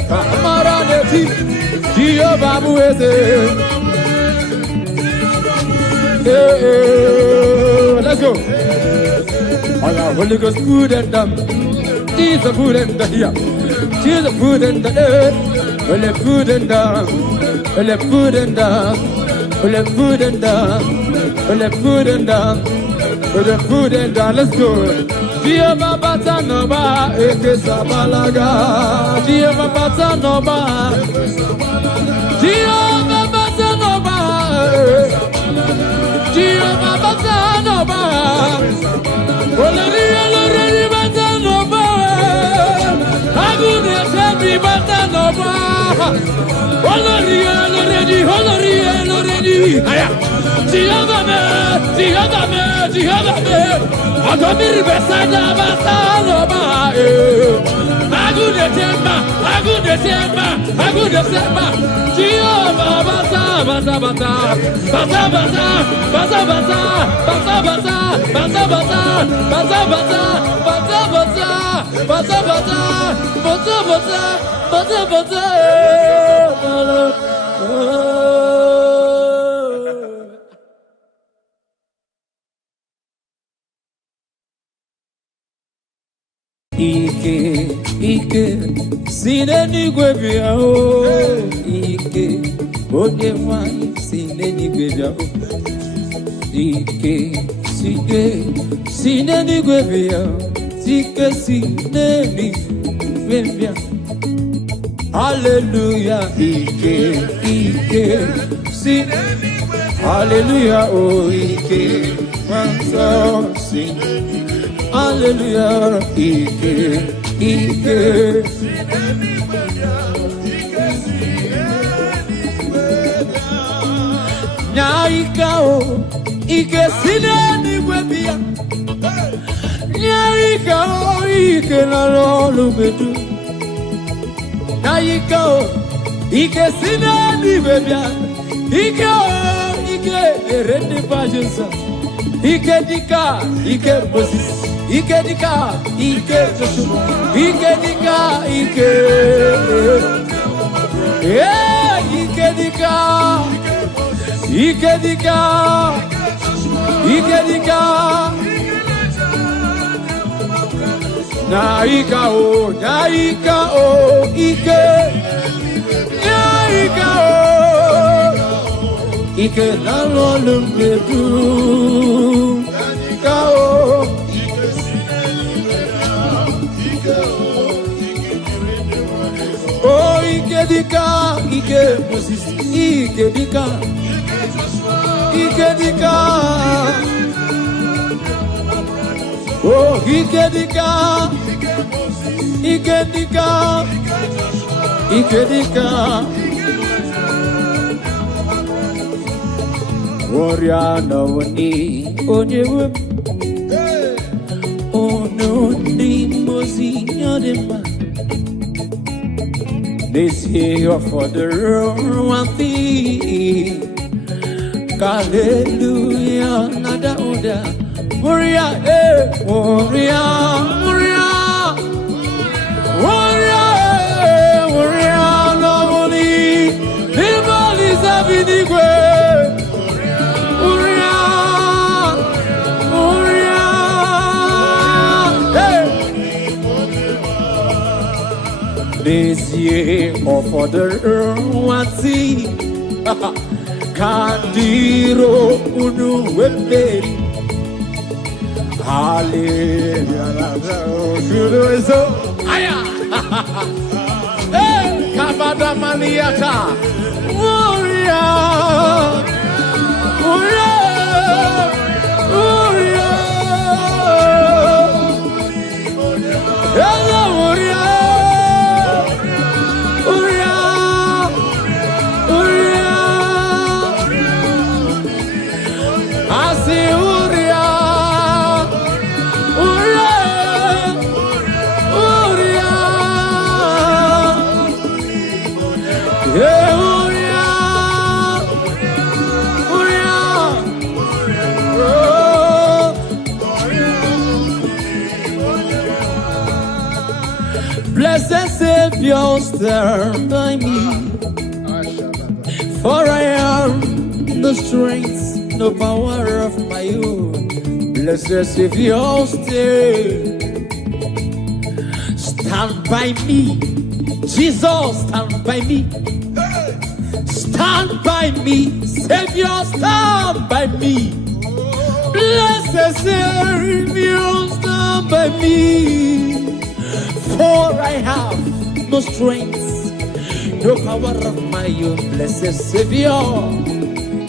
Kahamara netiti, Jehovah Buez. Let's go. All our Holy Ghost food and dumb. Jesus food and the here. Jesus food and the earth. All the food and dumb. All the food and dumb. All the food and dumb. All the food and dumb. With the food and down, let's go. Jehovah Batanova, Ekesabalaga. Jehovah Batanova. Jehovah Batanova. Jehovah Batanova. Already Batanova. Agudez every Batanova. Already. Jehovah me, Agomiri besada basaloma. Agudezemba. Jehovah basa. Ike, sineni gwebia o. Ike, onye wani sineni gwebia o. Ike, sineni gwebia o. Ike, sineni gwebia. Hallelujah, Ike, sineni gwebia. Hallelujah, oh Ike, wanso sineni. Hallelujah, Ike. Nyaikao, Ike sineni gwebia. Nyaikao, Ike nalolu bedu. Nyaikao, Ike sineni gwebia. Ike erende pajusa. Ike dika, Ike Moses. Ike dika, Ike Joshua. Ike dika, Ike. Ike dika. Naika o, Ike. Naika o. Ike nalolu medu. Naika o. Oh, Ike dika, Ike Moses, Ike dika, Ike dika. Oh, Ike dika, Ike dika, Ike dika. Warrior no ni onyewe, ono ni mozi nyadema. This year for the one thing. Hallelujah, nada oda. Warrior, warrior, no money. People is having igwe. This year for the one thing. Kandiro unu weberi. Hallelujah. Aya. Blessed Savior, stand by me, for I am the strength, no power of my own. Blessed Savior, stand by me. Jesus, stand by me. Stand by me. Savior, stand by me. Blessed Savior, stand by me. For I have no strength, no power of my own. Blessed Savior,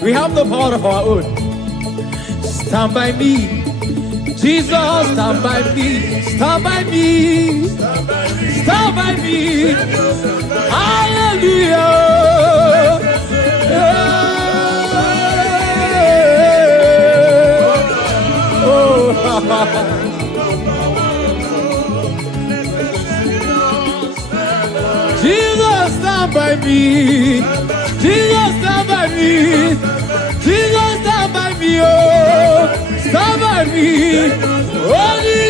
we have the power of our own. Stand by me. Jesus, stand by me. Stand by me. Stand by me. Hallelujah. Oh, Jesus, stand by me. Jesus, stand by me. Jesus, stand by me. Oh, stand by me. Only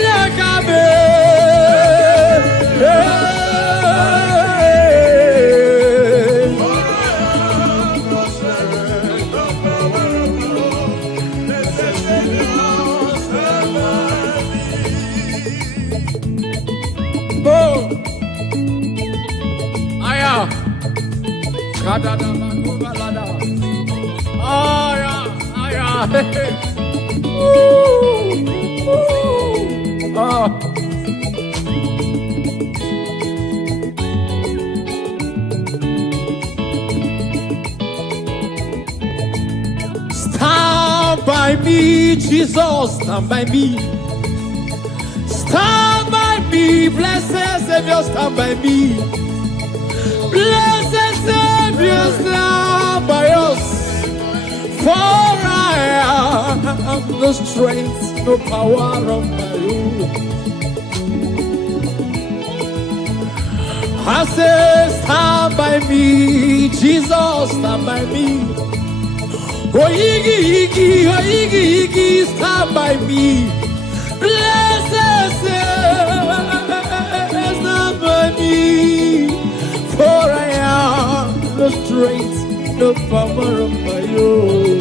stand by me, Jesus, stand by me. Stand by me, blessed Savior, stand by me. Blessed Savior, stand by us. For I have no strength, no power of my own. I say, stand by me, Jesus, stand by me. Oh, Iggy, stand by me. Blessed Savior, stand by me. For I have no strength, no power of my own.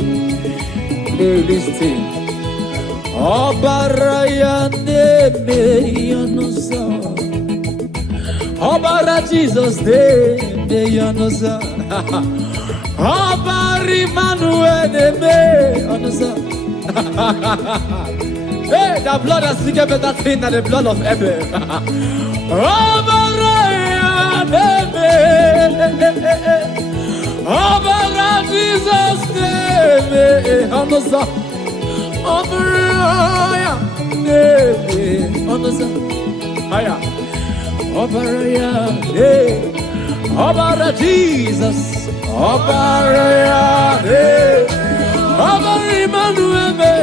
Listen. Obaraya neme yonosa. Obara Jesus neme yonosa. Obari Manuel neme yonosa. Hey, the blood has speaking better thing than the blood of Abel. Obaraya neme. Obara Jesus neme yonosa. Obaraya neme yonosa. Aya. Obaraya neme. Obara Jesus. Obaraya neme. Obara Emmanuel neme.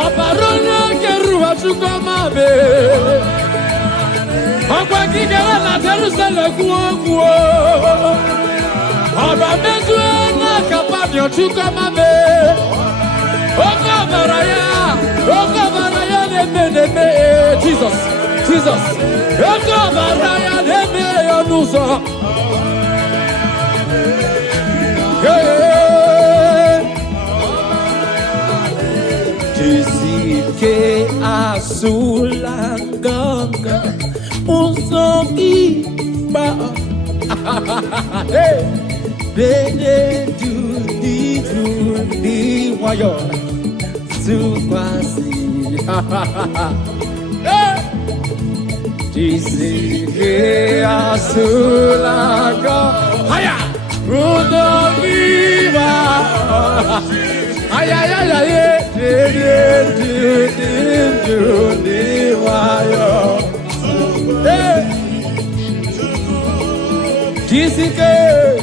Obarona keruwa chukoma be. Okwa kigera na Jerusalem kuo. Oba mezwe na kapabyo chukoma be. Okabaraya neme. Jesus. Okabaraya neme yonuso. Jisike asulanganga usoki ba. Bene do the wayo to kwasi. Jisike asulaga haya Rudo viva haya ya ya ye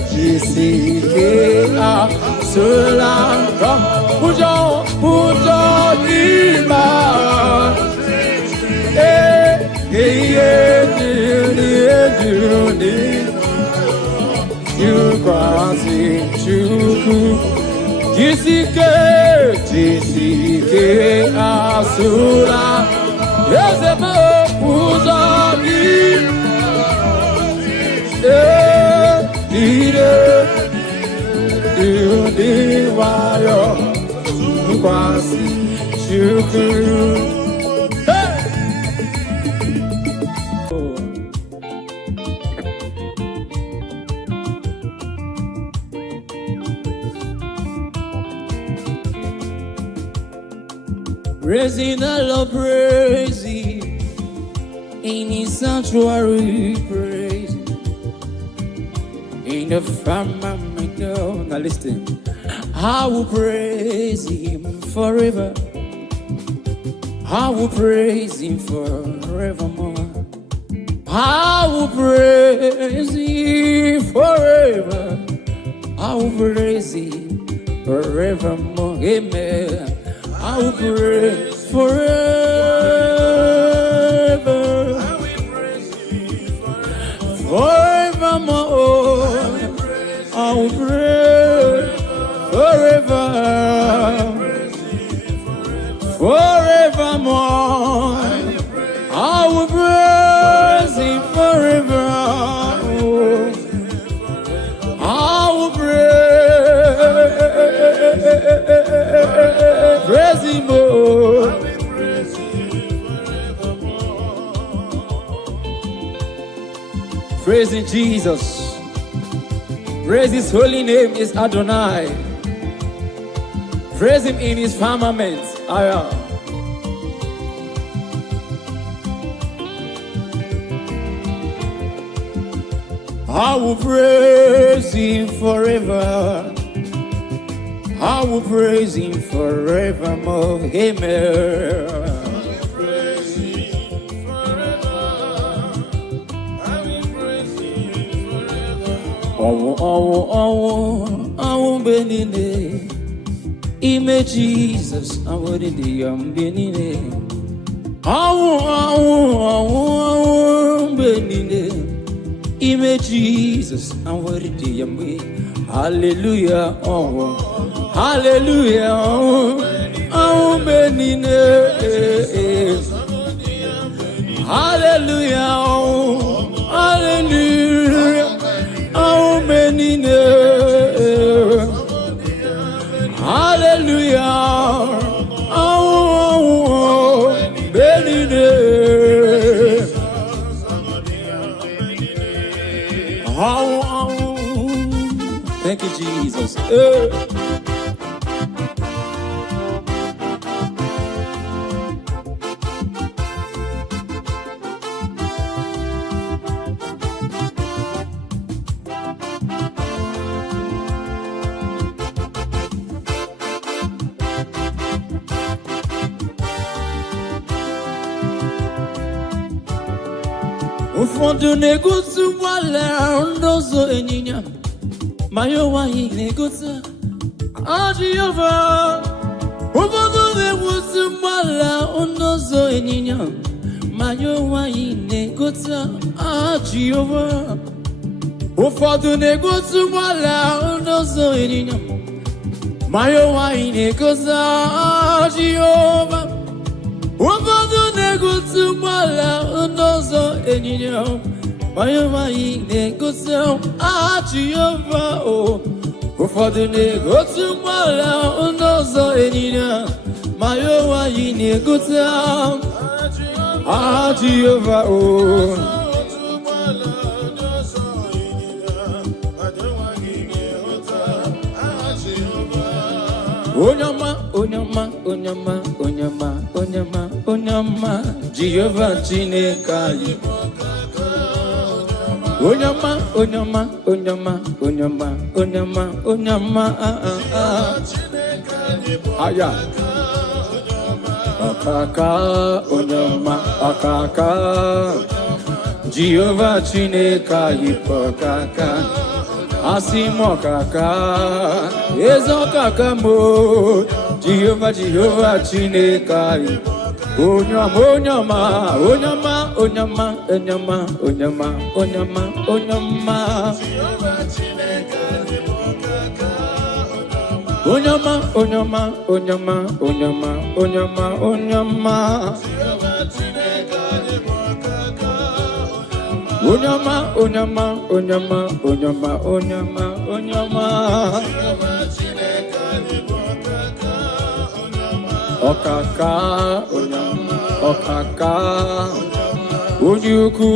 Jisike asulaga Pujo viva You quasi chuku Jisike asula Yezemo uzabi Wayo quasi chuku Praising the Lord, praising in His sanctuary, praising in the firmament. Now listen, I will praise Him forever. I will praise Him forevermore. I will praise Him forever. I will praise Him forevermore. Amen. I will praise forever. I will praise Him forevermore. I will praise forever. Forevermore. I will praise Him forever. I will praise Him more. Praising Jesus. Praise His holy name is Adonai. Praise Him in His firmament. I will praise Him forever. I will praise Him forevermore. Amen. I will praise Him forever. I will praise Him forever. Oh, benine. Ime Jesus, I will in the benine. Oh, benine. Ime Jesus, I will in the Hallelujah, oh, hallelujah, oh, benine. Hallelujah, oh, hallelujah, oh, benine. Hallelujah, oh, benine. Thank you, Jesus. Ụfọdụ na-egosi ụgbọala ndọzọ ịnyịnya ma ya nwaanyị na-egosi Jehova. Ụfọdụ na-egosi ụgbọala ndọzọ ịnyịnya ma ya nwaanyị na-egosi Jehova. Ụfọdụ na-egosi ụgbọala ndọzọ ịnyịnya ma ya nwaanyị na-egosi Jehova. Ụfọdụ na-egosi ụgbọala ndọzọ ịnyịnya ma ya nwaanyị na-egosi Jehova. Ụfọdụ na-egosi ụgbọala ndọzọ ịnyịnya ma ya nwaanyị na-egosi Jehova. Onyama, onyama, onyama, onyama, onyama, onyama, Jehovah Chineke anyị. Onyama, onyama, onyama, onyama, onyama, onyama, aya. Akaka, onyama, akaka. Jehovah Chineke yipokaka. Asimo kaka, ezo kaka mo. Jehovah Chineke. Onyama, onyama, onyama, onyama, onyama, onyama, onyama, onyama. Onyama, onyama, onyama, onyama, onyama, onyama. Onyama, onyama, onyama, onyama, onyama, onyama. Okaka, onyama, okaka. Unyuku,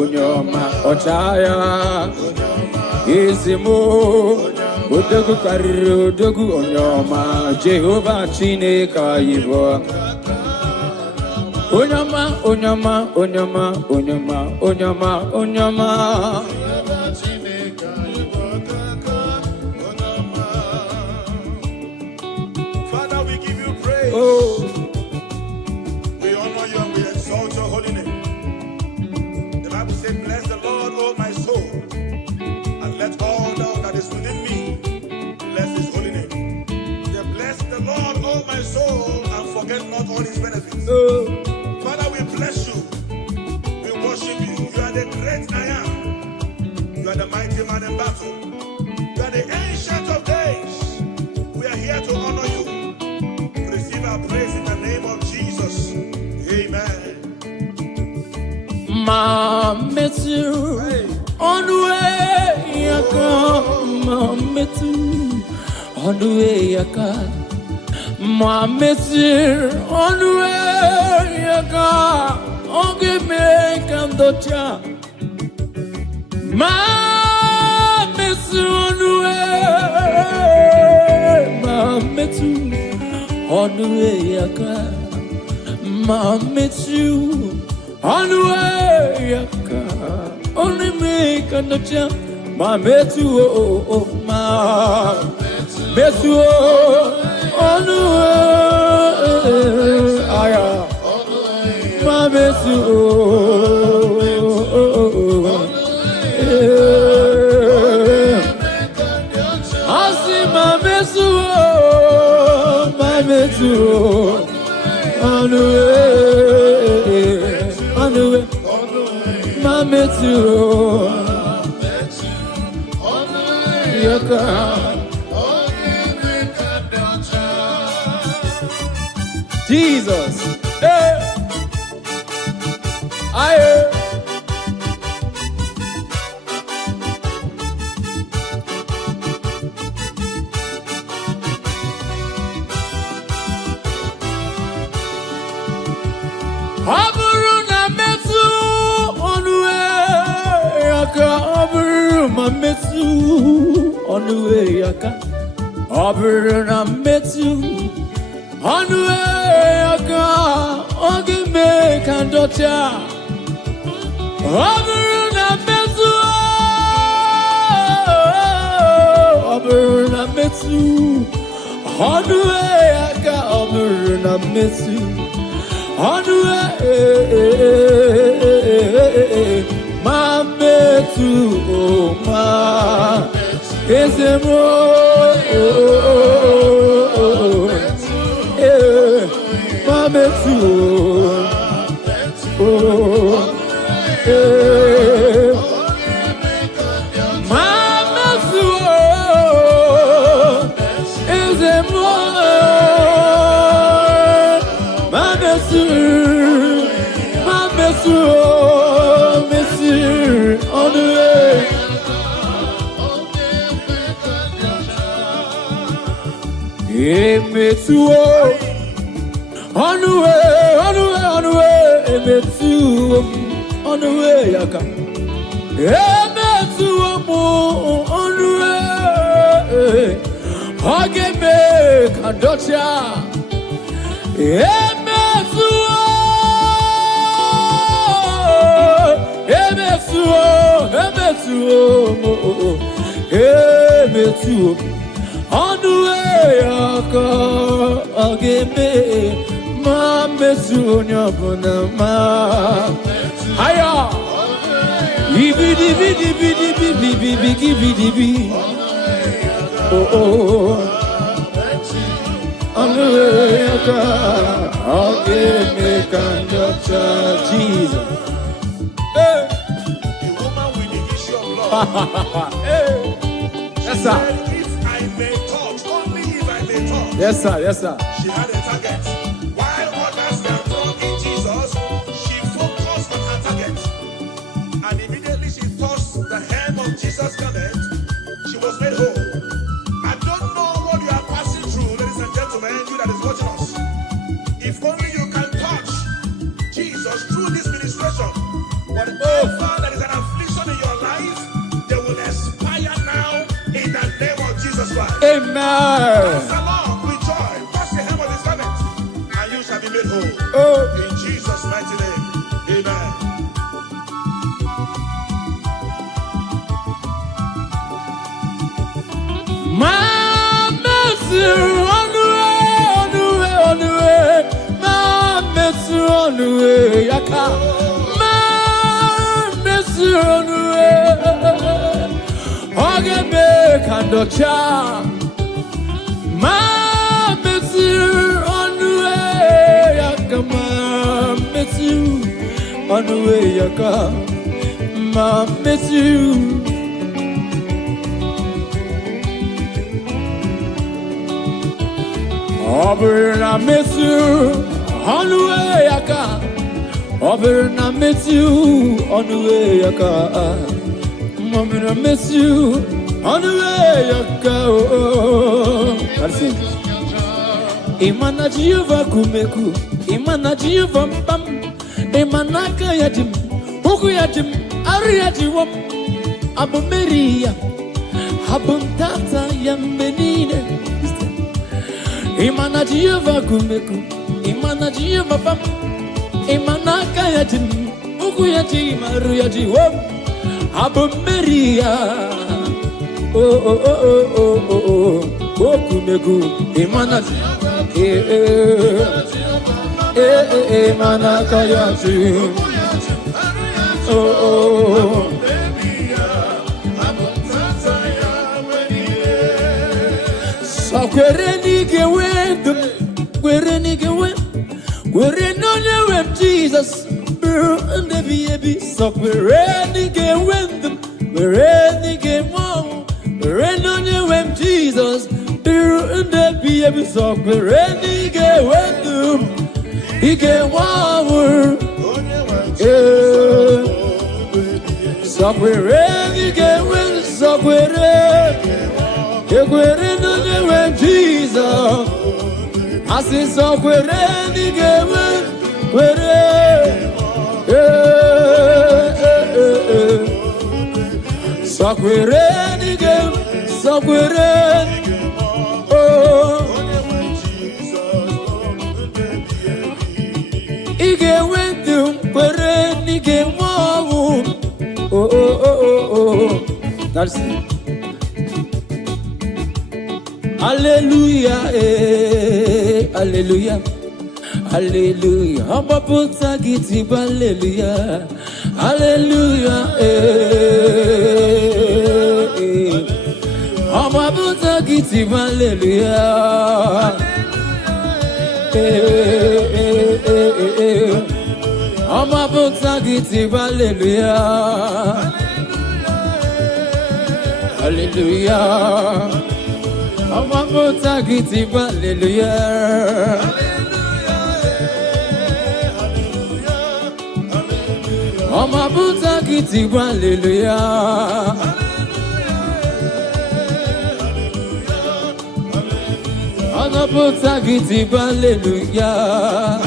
onyama, ochaya. Izimo, odogu kariru, odogu onyama. Jehovah Chineke yibo. Onyama, onyama, onyama, onyama, onyama, onyama. Father, we give you praise. Oh. We honor you and we exalt your holy name. The Bible says, bless the Lord, O my soul, and let all that is within me bless his holy name. They bless the Lord, O my soul, and forget not all his benefits. Father, we bless you. We worship you. You are the great I am. You are the mighty man in battle. You are the ancient of days. We are here to honor you. Receive our praise in the name of Jesus. Amen. Mametu onwe yaka, mametu onwe yaka, mametu onwe yaka, onge me kandocha. Mametu onwe, mametu onwe yaka, mametu onwe yaka, only me kandocha. Mametu oh ma metu onwe aya. Mametu asi mametu mametu onwe mametu yaka. Jesus, hey, aye. Aburu na metu onwe yaka, aburu ma metu onwe yaka, aburu na metu onwe yaka, oge me kandocha. Aburu na metu, aburu na metu onwe yaka, aburu na metu. Onwe mametu oh ma ezemo mametu oh mametu ezemo mametu onwe emetu onwe emetu onwe yaka, emetu onwe oge me kandocha. Emesu metu on the way ageme ma metu nyabona ma haya ibidi bidi bidi bidi bidi bidi bidi oh on the way ageme kandocha Jesus. Hey. Yes, sir. If I may touch, only if I may touch. Yes, sir. Yes, sir. She had a target. While others were talking Jesus, she focused on her target. And immediately she touched the hem of Jesus' garment. She was made whole. I don't know what you are passing through, ladies and gentlemen, you that is watching us. If only you can touch Jesus through this ministration, whatever that is an affliction in your life, they will expire now in the name of Jesus Christ. Amen. Dance along with joy, touch the hem of his garment, and you shall be made whole. Oh. In Jesus' mighty name, amen. My mercy on the way, on the way, on the way. My mercy on the way, yaka. My mercy on the way. Oge me kandocha. My mercy on the way, yaka. My mercy on the way, yaka. My mercy. Over and I miss you on the way I come. Over and I miss you on the way I come. Over and I miss you on the way I go. That's it. Imana Jehovah kumeku, Imana Jehovah pam, Imana kayajim, Ukuyajim, Ariajiwam, Abu Maria, Abuntata Yamenine. Imana Jehovah kumeku, Imana Jehovah pam, Imana kayajim, Ukuyajim, Ariajiwam, Abu Maria. Oh oh oh oh oh oh oh kumeku, Imana Imana kayajim. Oh oh. So kwereni gewendum, kwereni gewendum, kwereni onye Jesus, and the baby. So kwereni gewendum, kwereni gewendum, kwereni onye Jesus, and the baby. So kwereni gewendum, igewawur, so kwereni gewendum, so kwereni. When Jesus, I see so ready, so ready, so ready. Oh, he went to where he came. Oh, that's it. Hallelujah, hallelujah, hallelujah. Amba puta giti, hallelujah, hallelujah, Amba puta giti, hallelujah, Amba puta giti, hallelujah, hallelujah. I'm a botagiti, hallelujah. I'm a botagiti, hallelujah. I'm a botagiti, hallelujah.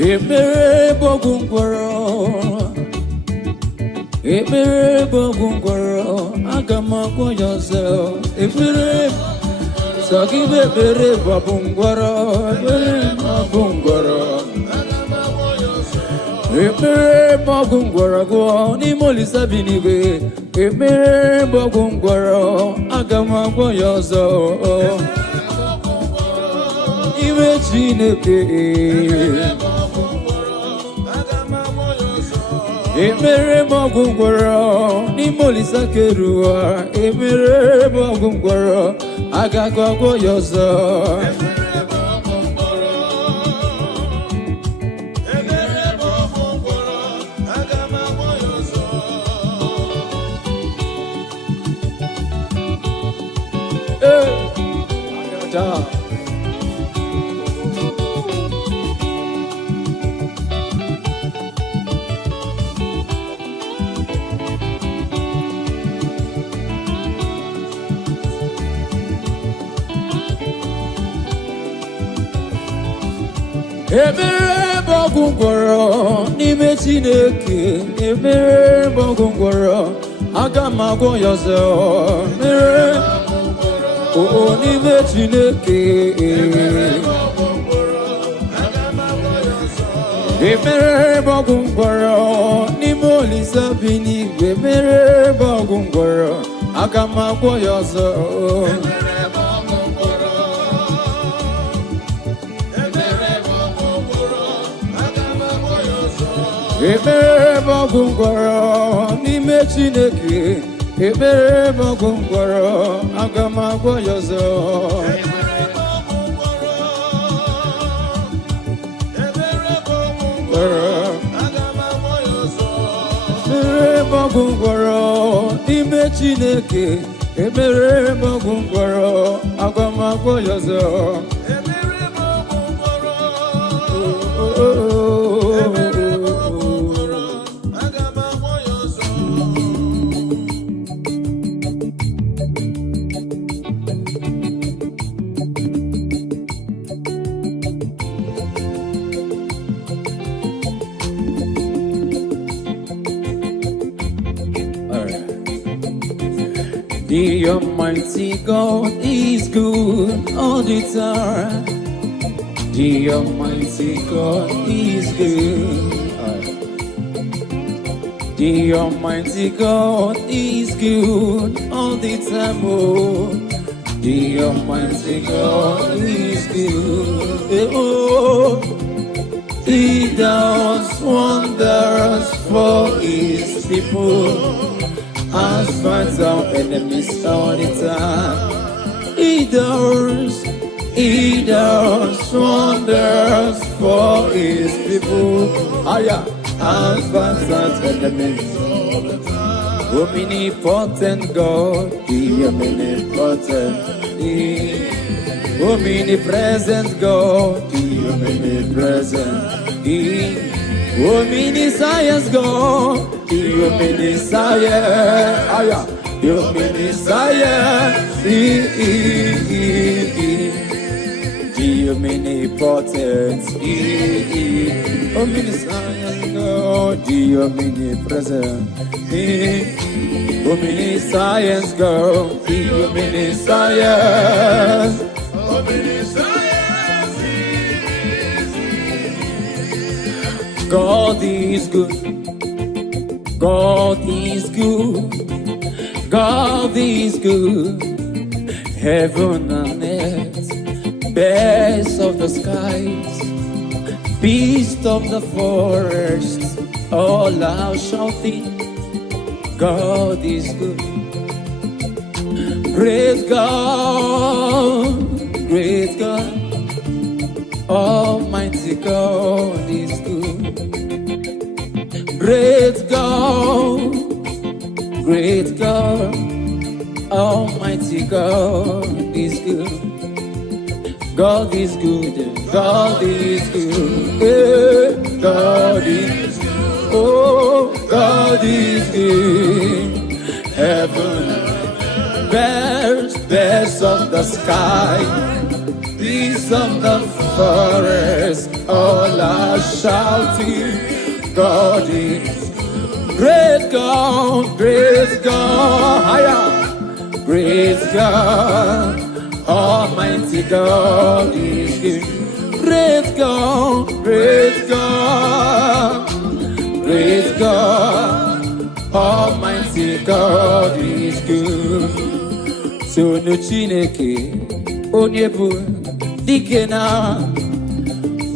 Ekpere bogungoro. Ekpere bogungoro, agamako yourself. Ekpere, so give ekpere bogungoro, ekpere bogungoro. Ekpere magungwarago ni molisa binigwe. Ekpere magungwaro agama yozo. Iwe Chineke. Ekpere magungwaro ni molisa kerua. Ekpere magungwaro agama yozo. Ekpere magungwaro n'ime Chineke. Ekpere magungwaro aga m agwọ ya ọzọ. Ekpere n'ime Chineke. Ekpere magungwaro n'ime Olisa bi n'igwe. Ekpere magungwaro aga m agwọ ya ọzọ. Ekpere magungwaro n'ime Chineke. Ekpere magungwaro aga m agwọ ya ọzọ. Ekpere magungwaro n'ime Chineke. Ekpere magungwaro aga m agwọ ya ọzọ. The Almighty God is good all the time. The Almighty God is good. The Almighty God is good all the time. Oh, the Almighty God is good. Oh, He does wonders for His people. And fights our enemies all the time. He does wonders for His people. And fights our enemies all the time. Omnipotent God, the omnipotent, the omnipresent God, the omnipresent, the omniscience God. The Messiah, the Messiah, the omnipotent, the omniscient God, the omnipresent, the omniscience God, the omniscience, God is good. God is good, God is good, heaven and earth, birds of the skies, beasts of the forest, all are shouting, God is good. Great God, Almighty God is good. Great God, Almighty God is good. God is good, God is good, God is good, oh, God is good. Heaven, birds of the sky, beasts of the forest, all are shouting, God is great God, higher, great God, Almighty God is good, great God, God is good. So no Chineke, Onyebu, Dikena,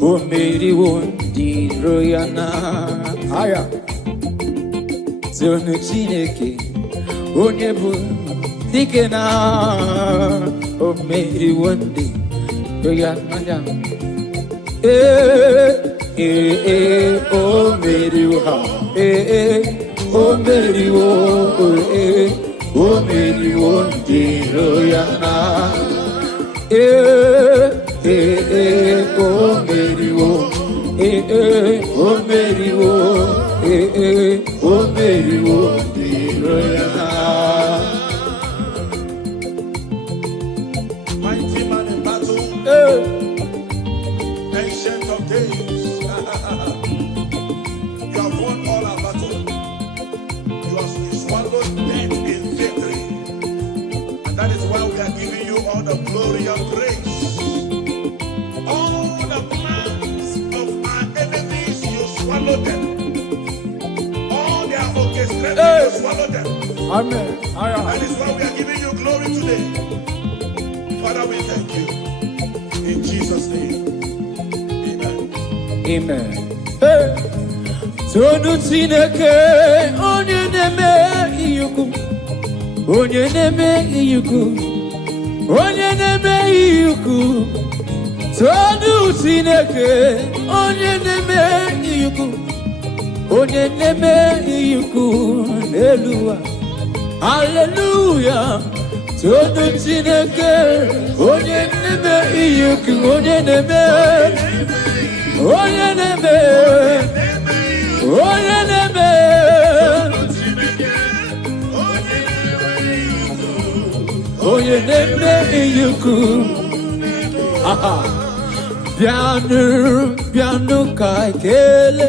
O Mary won di Royana. Aya. So no Chineke, Onyebu, Dikena, O Mary won di Royana. O Mary ha, O Mary O Mary won di Royana. O Mary O Mary O Mary di Royana. Mighty man in battle, ancient of days. You have won all our battle. You have swallowed death in victory. And that is why we are giving you all the glory and praise. All the plans of our enemies, you swallow them. All their orchestrations, you swallow them. Amen. That is why we are giving you glory today. Father, we thank you. In Jesus' name. Amen. So no Chineke, onye neme iyuku, onye neme iyuku, onye neme iyuku. So no Chineke, onye neme iyuku, onye neme iyuku. Hallelujah, hallelujah. So no Chineke, onye neme iyuku, onye neme. Onye neme, onye neme, onye neme iyuku. Aha, bianu kaikele,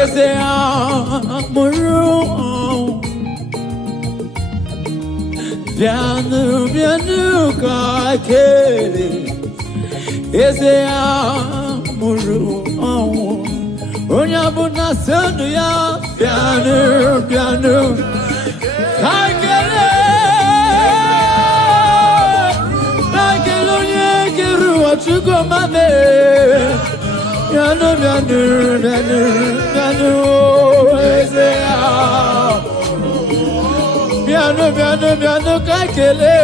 eze amuru. Bianu kaikele. Eze amuru Onyabuna senu ya Piano Kakele Kakele onye kiru Achuko mame Piano Eze amuru Piano Kakele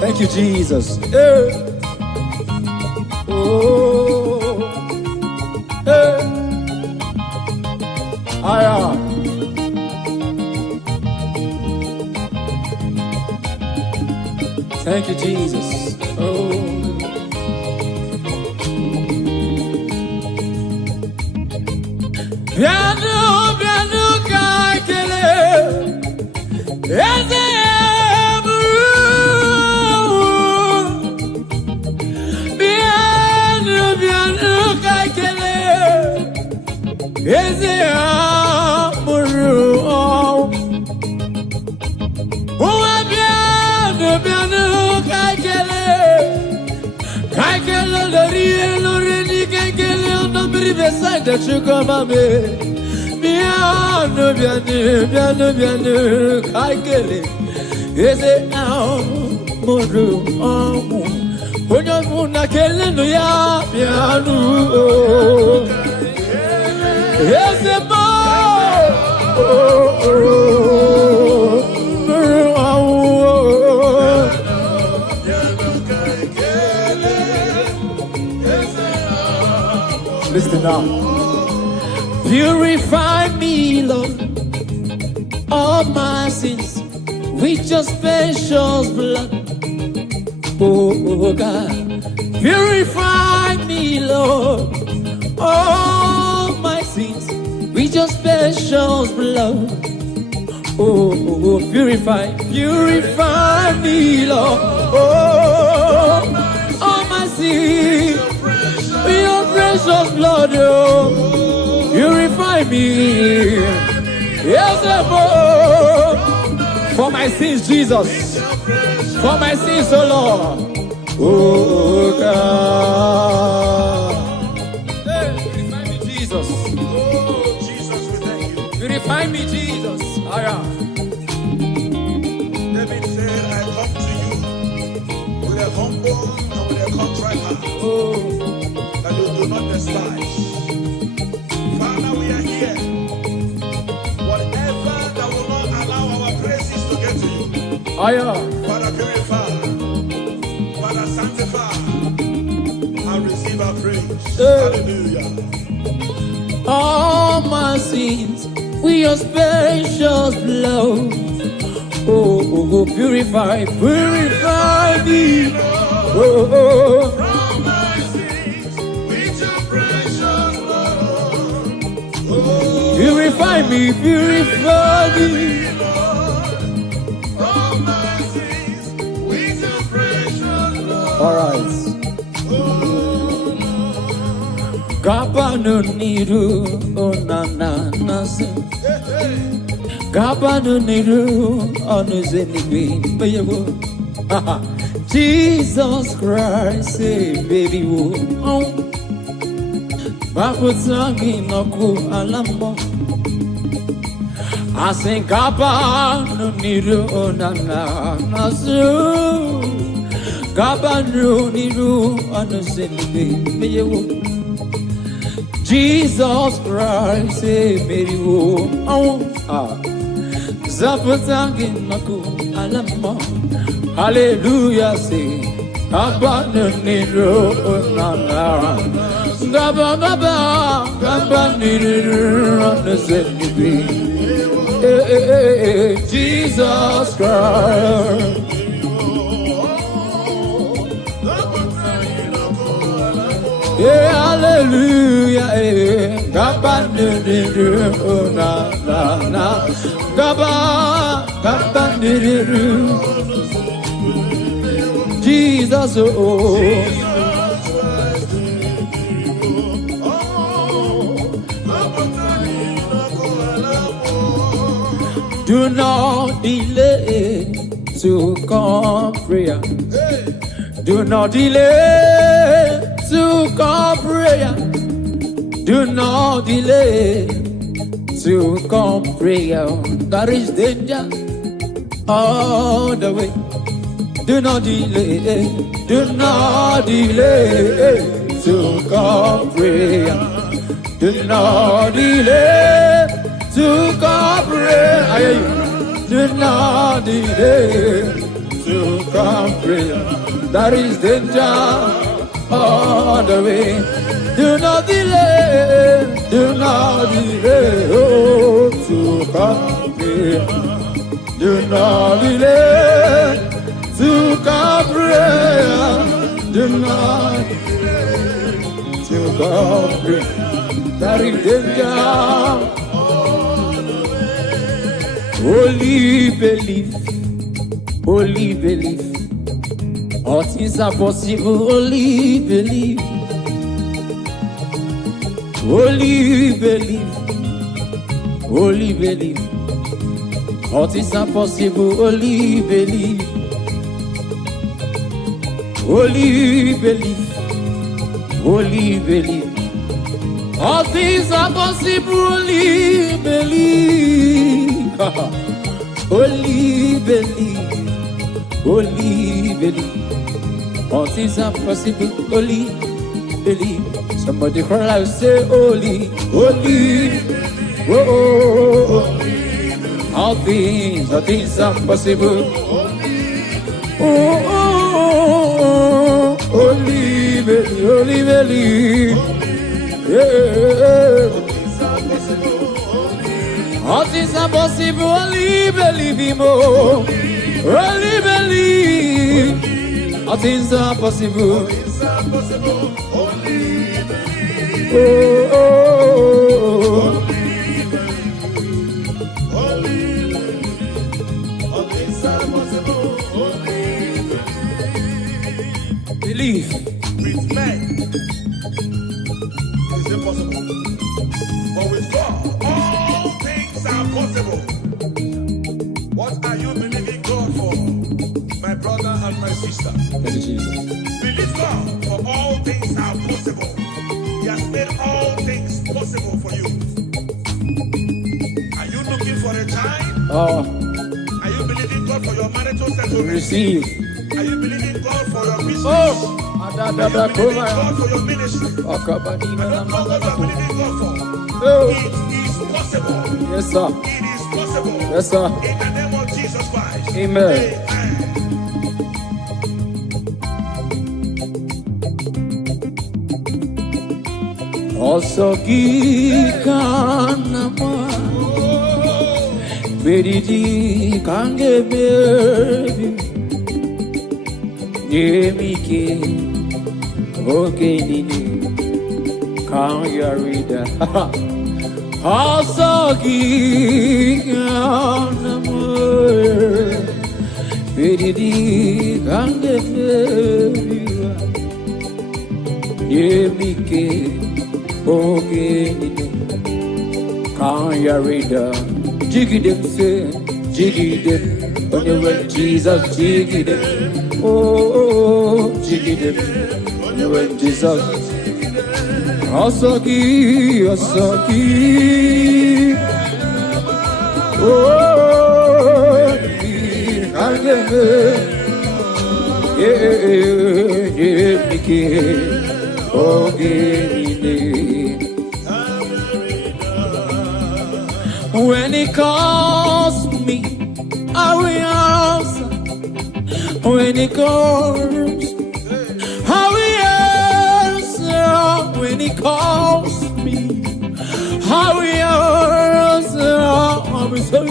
Thank you, Jesus. Thank you, Jesus. Piano, kakele. Eze amuru Uwa bianu kakele lori ni kakele on bri beside the sugar mame bianu kakele Eze amuru Onyo muna kele no ya bianu Yes, listen now. Purify me, Lord, all my sins with your precious blood. Oh God, purify me, Lord, all my sins with your special blood. Oh, purify me, Lord. Oh, all my sins with your precious blood. Oh, purify Purify me. Yes, more. For my sins, Jesus. For my sins, oh Lord. Oh God. Hey, purify me, Jesus. Oh, Jesus, we thank you. Purify me, Jesus. David said, I come to you with a humble and with a contrite heart, that you do not despise. Father, we are here. Whatever that will not allow our praises to get to you, Father, purify, Father, sanctify, and receive our praise. Hallelujah. All my sins with your precious blood. Oh, purify me. Oh, From my sins with your precious blood. purify me. From my sins with your precious blood. All right. Gabano niru onana Gabano niru onuzenibi bayewo. Jesus Christ, say baby wo. Babu tangi naku alamo. I sing Gabano niru onana nasu. Gabano niru onuzenibi bayewo. Jesus Christ, say Mary wo. Zapatangin naku alamo. Hallelujah, say Gabanero nana. Gabanero on the Zenibi. Jesus Christ. Yeah, hallelujah, Gabanero nana. Gabanero. Jesus, oh. Do not delay to come prayer. Do not delay to come prayer. Do not delay to come prayer. There is danger all the way. Do not delay to come prayer. Do not delay to come prayer. Do not delay to come prayer. There is danger all the way. Do not delay oh, to come prayer. Do not delay to come prayer. Do not to come prayer. There is danger. Only believe. All things are possible. Only believe. All things are possible. Only believe. All things are possible. Only believe. Only believe. All things are possible. Only believe. Somebody cry out, say holy. Oh. All things are possible. Oh. Only believe. Yeah. All things are possible. Only believe him. Only believe. All things are possible. Oh. Believe. With men, it is impossible. But with God, wisdom. Thank you, Jesus. Believe God, for all things are possible. He has made all things possible for you. Are you looking for a child? Oh, Are you believing God for your marital settlement? receive. Are you believing God for your business? Oh, Are you believing God for your ministry? I don't know what you are believing God for. Oh. It is possible. Yes, sir. It is possible. Yes, sir. In the name of Jesus Christ. Amen. Also gikanama beridi kange baby yemike ogenini kan yarida also gikanama beridi kange baby yemike okay, can't you read jiggy them say, jiggy them, when you went Jesus, jiggy them, oh, jiggy them, when you went Jesus, Asaki, Asaki, oh, can't yeah, okay. When he calls me, I will answer. When he calls, I will answer. When he calls me, I will answer. I will say,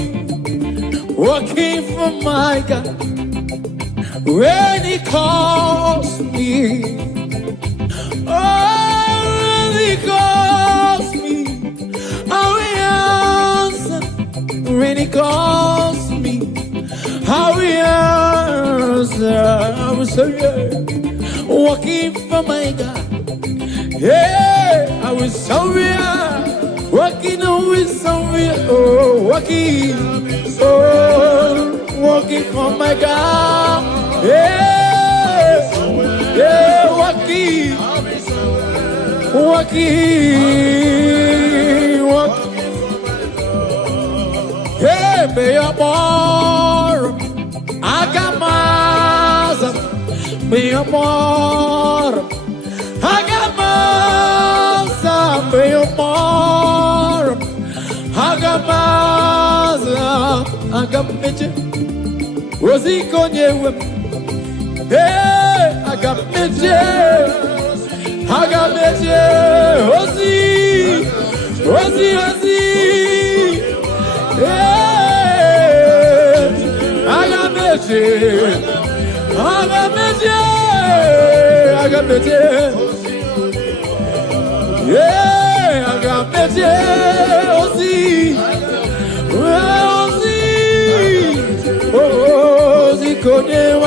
working for my God. When he calls me, oh, when he calls me, I will answer. When he calls me, I will answer. I will say, yeah, walking for my God. Yeah, I will say, yeah, walking with somewhere. Oh, walking, oh, walking for my God. Yeah, yeah, walking, walking, walking. Hey, be your more. I got my, be your more. I got my, be your more. I got my, I got me. Was he going with me? Hey, I got me. I got me. Was he? Was he? Was he? Yeah, I got me. I got me. I got me. Yeah, I got me. Was he? Was he? Oh, he couldn't.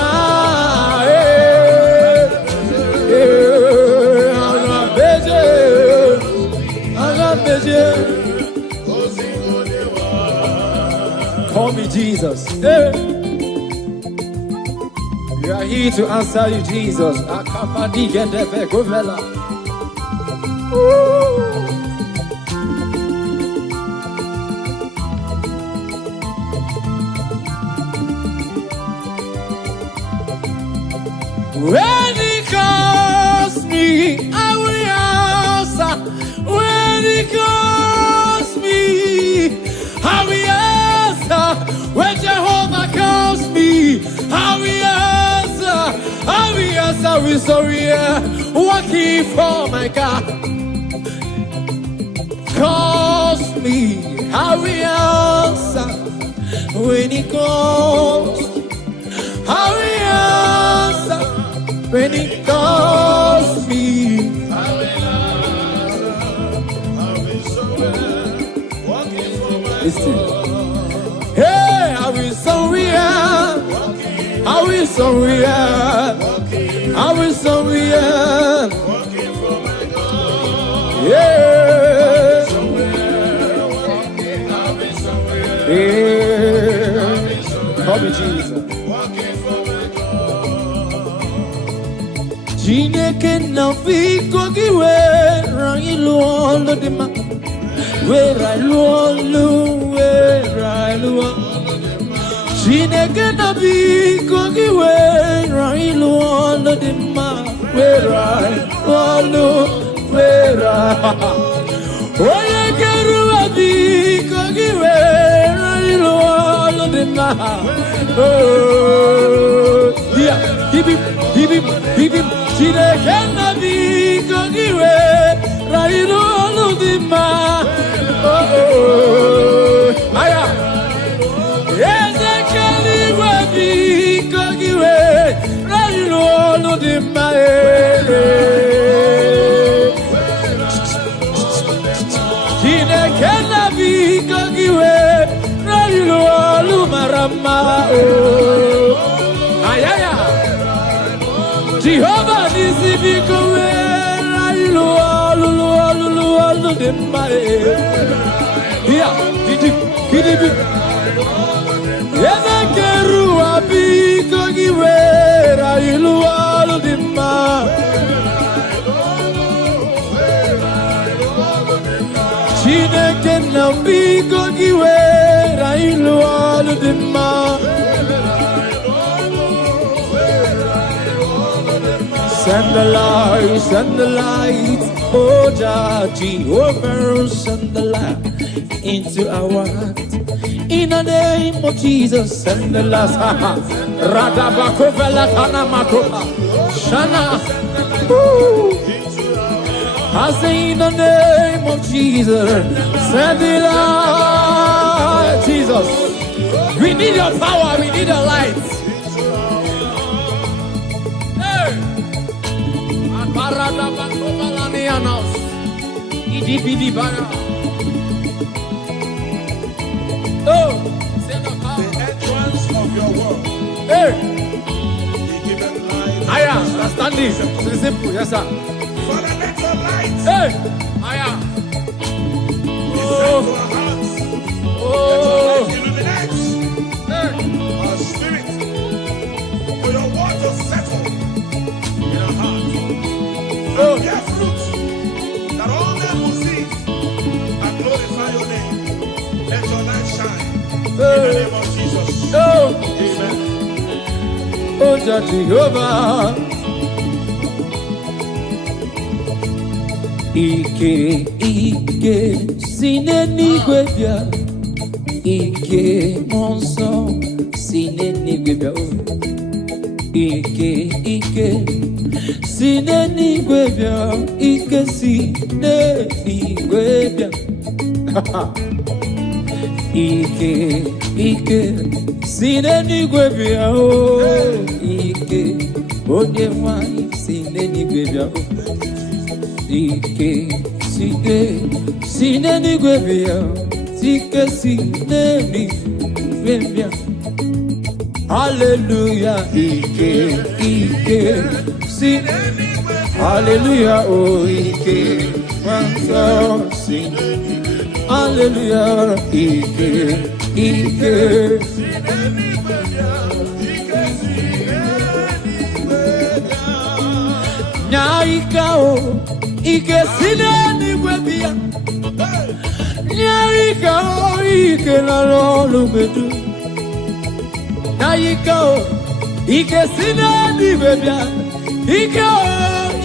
Call me Jesus. Hey. We are here to answer you, Jesus. Acppb, get the back, go fella. When he calls me, I will answer. When he calls me, I will answer. When Jehovah calls me, I will answer. I will answer with sorry, working for my God. Calls me, I will answer. When he calls, I will answer. When he calls me, I will answer. Listen. Hey, I will surrender. I will surrender. I will surrender. Yeah. Yeah. Call me Jesus. Chineke na biko gị were ilu ọlụ dị mma, were ilu ọlụ, were ilu ọlụ. Chineke na biko gị were ilu ọlụ dị mma, were ilu ọlụ, were. Onye kere ụwa biko gị were ilu ọlụ dị mma. Hibim, Chineke na biko gị were ilu ọlụ dị mma. Aya, eze kere igwe biko gị were ilu ọlụ dị mma. Chineke na biko gị were ilu ọlụ mara mma. Ayaya, Jehovah nisi biko were ilu ọlụ dị mma. Ya, kidibi. Eze kere ụwa biko gị were ilu ọlụ dị mma. Chineke na biko gị were ilu ọlụ dị mma. Send the light, oh Jehovah, send the light into our heart. In the name of Jesus, send the light. Radabakovela Tanamako Shana. I say in the name of Jesus, send the light. Jesus, we need your power, we need your light. Oh, the entrance of your word. Hey, He giveth light. I am standing. It's simple, yes sir. Father, let your light Hey, I am. descend to our hearts. Oh, Let your light illuminate hey, our spirit. For your word to settle in our hearts. oh, Bear fruit that all men will see and glorify your name. Let your light shine. In the hey, name of Jesus. oh, Amen. oh, Jehovah. Ike, sinenigwe bịa. Ike nsọ, sinenigwe bịa. Ike, sinenigwe bịa. Ike sinenigwe bịa. Ike, sinenigwe bịa. Ike, onye nwanyị sinenigwe bịa. Ike, sinenigwe bịa. Ike sinenigwe bịa. Hallelujah, Ike, hallelujah, oh Ike, hallelujah, Ike. Nyaika o, Ike sinenigwe bịa. Nyaika o, Ike na l'ọlụ medu. Nyaika o, Ike sinenigwe bịa. Ike o,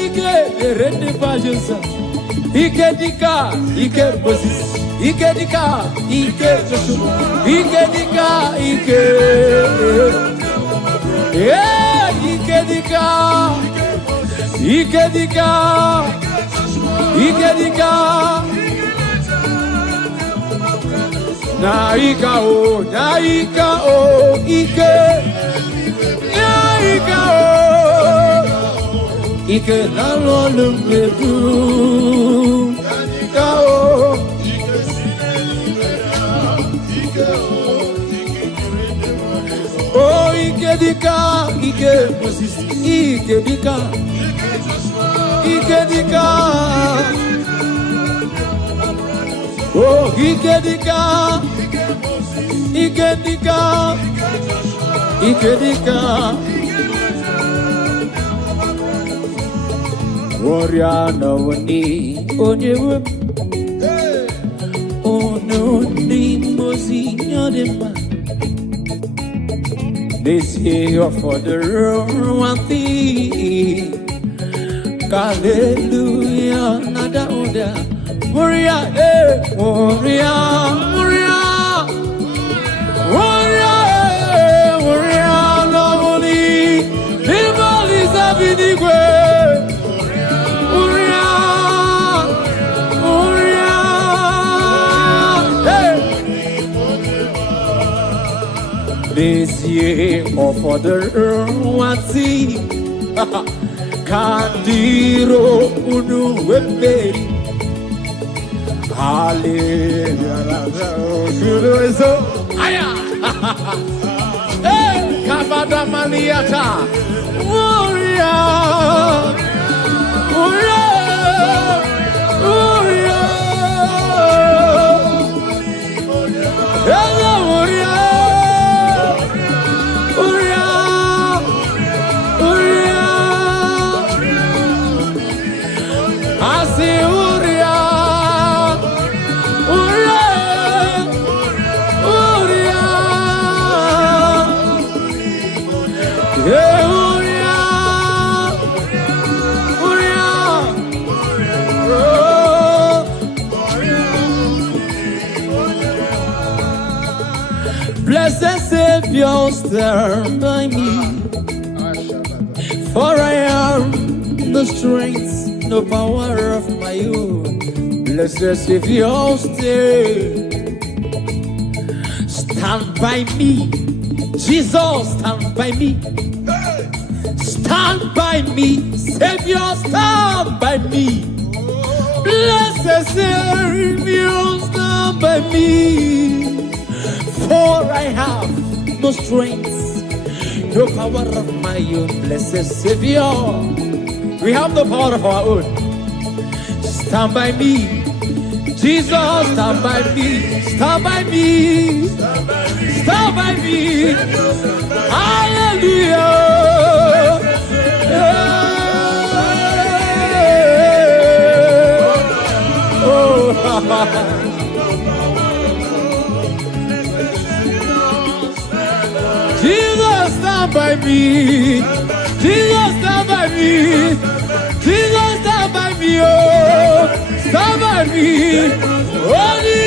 Ike erende pajusa. Ike dika, Ike Moses. Ike dika, Ike Joshua. Ike dika, Ike. Yeah, Ike dika. Ike dika. Ike dika. Naika o, Ike. Naika o. Ike na l'ọlụ medu. Naika o. Oh, Ike dika, Ike Moses. Ike dika. Ike dika. Oh, Ike dika. Ike dika. Ike dika. Oriana wani onyewe ononi mozi nyodema. This year for the one thing. Hallelujah, nada oda. Moria, Moria, Moria, Moria, Moria, lovely. People is a bidigwe. Moria, Moria, this year for the one thing. Kandiro unu weberi. Hallelujah. Aya. Hey, Kabada Maniata. Warrior. Warrior. Warrior. Hello, warrior. Blessed Savior, stand by me, for I am the strength, no power of my own. Blessed Savior, stand by me. Jesus, stand by me. Stand by me. Savior, stand by me. Blessed Savior, stand by me. For I have no strength, no power of my own. Blessed Savior, we have the power of our own. Stand by me. Jesus, stand by me. Stand by me. Stand by me. Hallelujah. Jesus, stand by me. Jesus, stand by me. Jesus, stand by me. Oh, stand by me. Only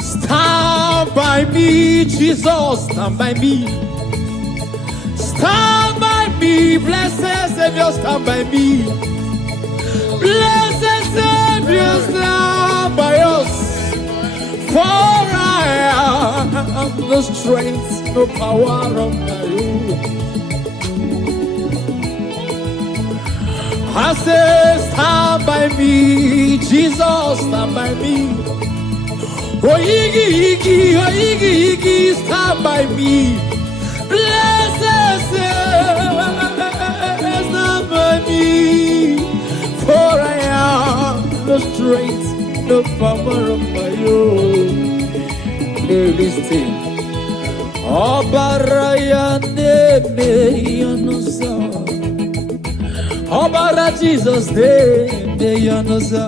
Stand by me, Jesus, stand by me. Stand by me, blessed Savior, stand by me. Blessed Savior, stand by us. For I have no strength, no power of my own. I say, stand by me, Jesus, stand by me. Oh, Iggy, Iggy, oh, Iggy, Iggy, stand by me. Blessed Savior, stand by me. For I have no strength, no power of my own. Listen. Obaraya nebe yonosa. Obara Jesus nebe yonosa.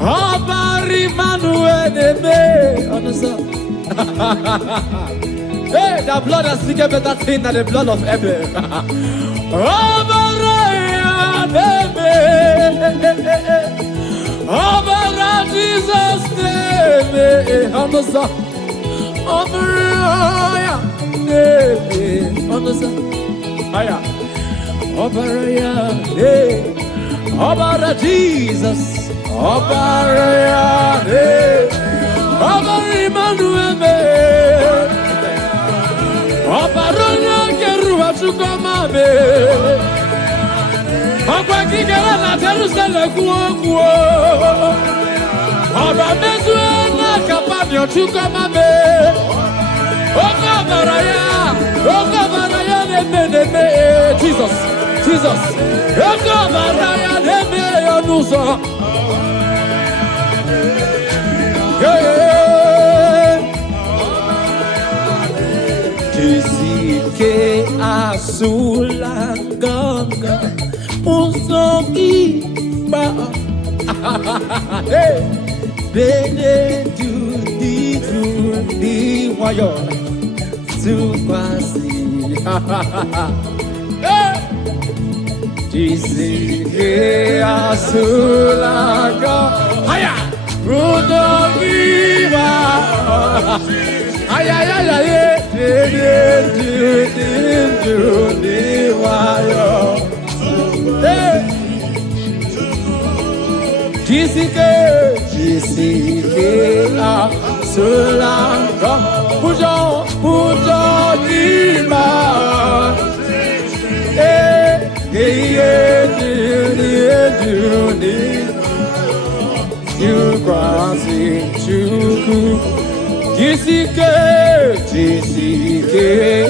Obari Manuel nebe yonosa. Hey, the blood has speaking better thing than the blood of Abel. Obaraya nebe. Obara Jesus nebe yonosa. Obaraya nebe yonosa. Aya. Obaraya nebe. Obara Jesus. Obaraya nebe. Abari manueme. Obaronya kerua chukomame. Okwa kigera na terusele kuo. Obamezu na kapanyo chukomame. Okabaraya ne. Jesus. Okabaraya ne yonuso. Kisike asulanganga usoki ba. Bene do di wayo. Supasi, Jisike asulaga, haya, Rudogiva, haya, Jisike asulaga, pujo lima, you crossing chuku, Jisike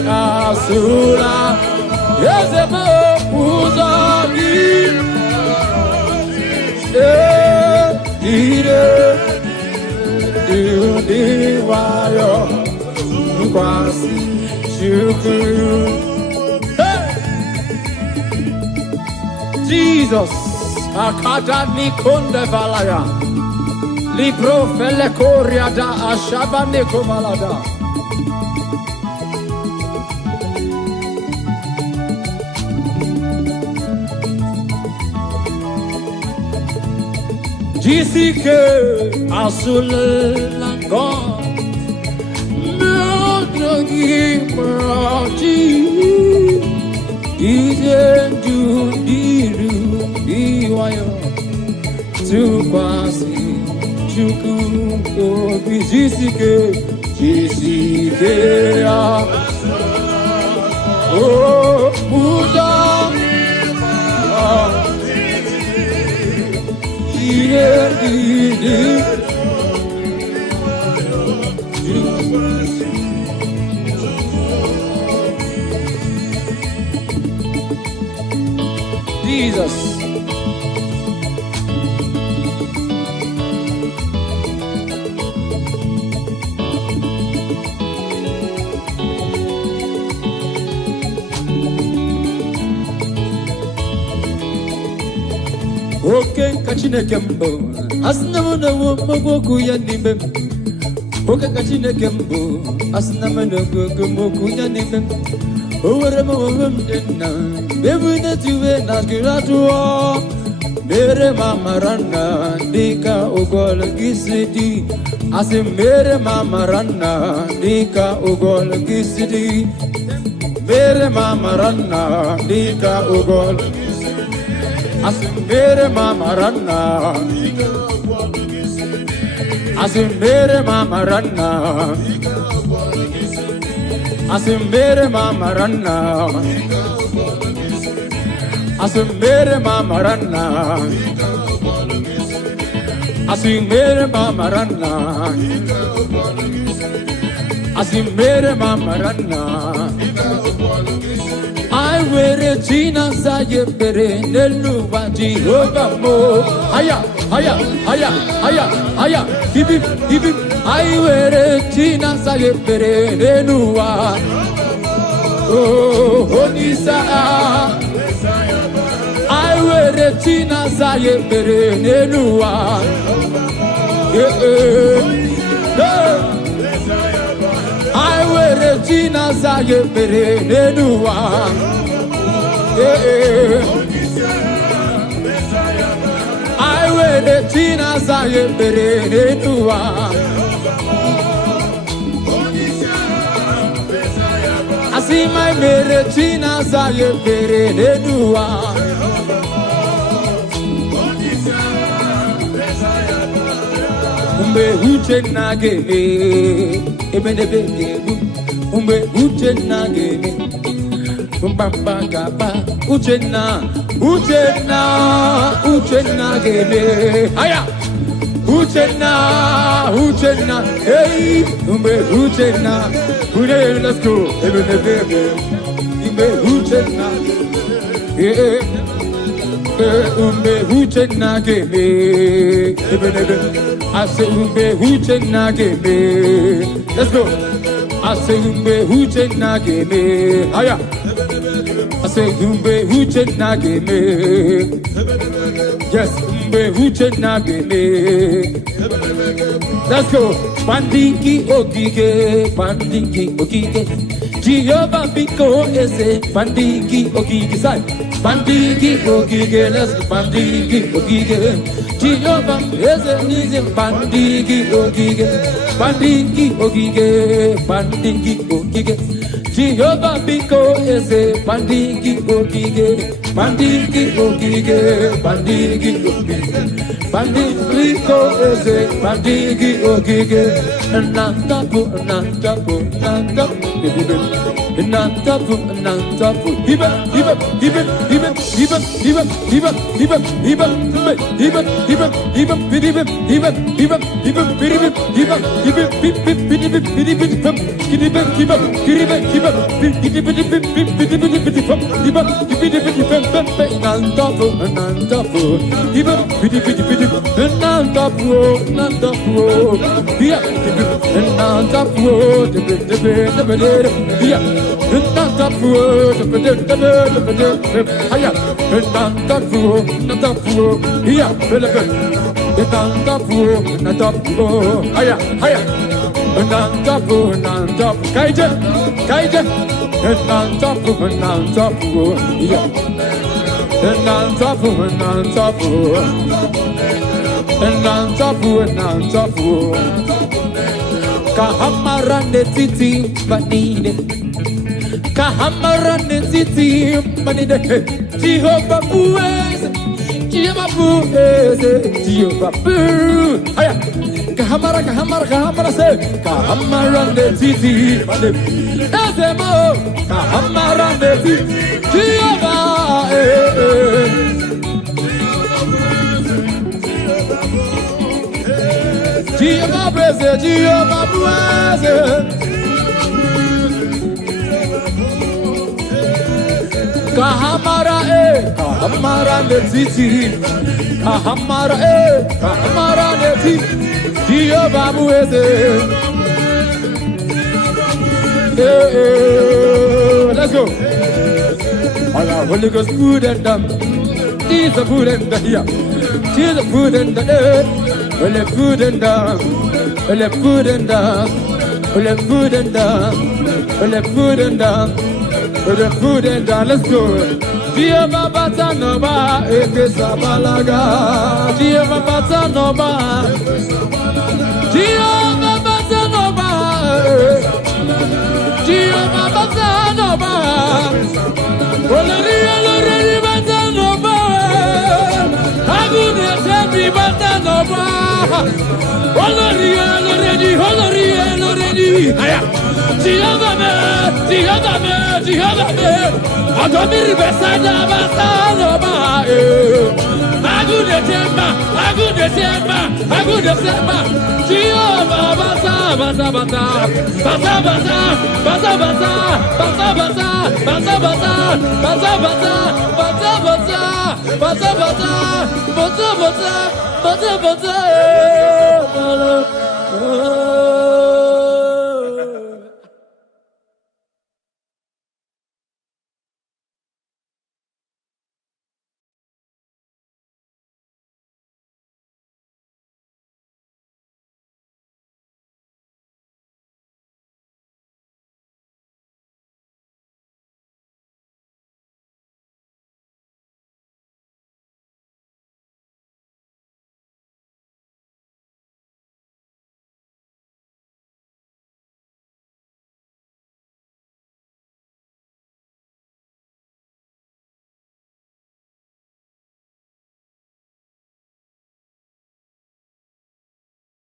asula, yes, pujo lima, Jesus, akada nikonde valaya, libro fele koria da ashaba nikomalada. Jisike asulango. Jesus. Okay, kachine kembo. Asnamuna womoku yanimbe. Okay, kachine kembo. Asnamuna womoku yanimbe. Overemo wumdena. Bebu na tuwe na kiratuwa. Mere mama rana dika ugol gisidi. Asi mere mama rana dika ugol gisidi. Mere mama rana dika ugol gisidi. Asi mere mama rana. Asi mere mama rana. Asi mere mama rana. Asi mere mama rana. Asi mere mama rana. Asi mere mama rana. I wear a China saye pere nelu baji hogamo. Aya. Hip. I wear a China saye pere neluwa. Oh, Honisa. I wear a China saye pere neluwa. I wear a China saye pere neluwa. I wear a China saye pere neluwa. I see my mere China saye pere neluwa. umbe uche nageme ebenebe gebu umbe uche nageme mbamba gaba uche na geme aya uche na hey umbe uche na let's go ebenebe umbe uche na umbe uche nageme ebenebe I say umbe uche nageme let's go I say umbe uche nageme aya I say umbe uche nageme yes umbe uche nageme let's go pandiki okike Jehovah biko ese pandiki okike sai pandiki okike let's go pandiki okike Jehovah ese nize pandiki okike Jehovah biko ese pandiki okike Pandiko eze pandiki okike nantapu hiba Kahamarande titi banine Jehovah bueze Jehovah bu aya kahamara se kahamarande titi banine Ezemo kahamarande titi Jehovah Jehovah blessed, Jehovah blessed. Kahamara netiti, Kahamara netiti, Jehovah blessed. Let's go. All our Holy Ghost food and dumb. Jesus food and the here. Jesus food and the air. Well, the food and down, well, the food and down, well, the food and down, well, the food and down, well, the food and down. Let's go. Jehovah Batanova, Ekesabalaga. Jehovah Batanova, Jehovah Batanova, Jehovah Batanova. Well, the Batanova. Happy Batanova. Already. Aya. Jehovah me. Adomiri besada Batanova. Agude temba. Jehovah bata.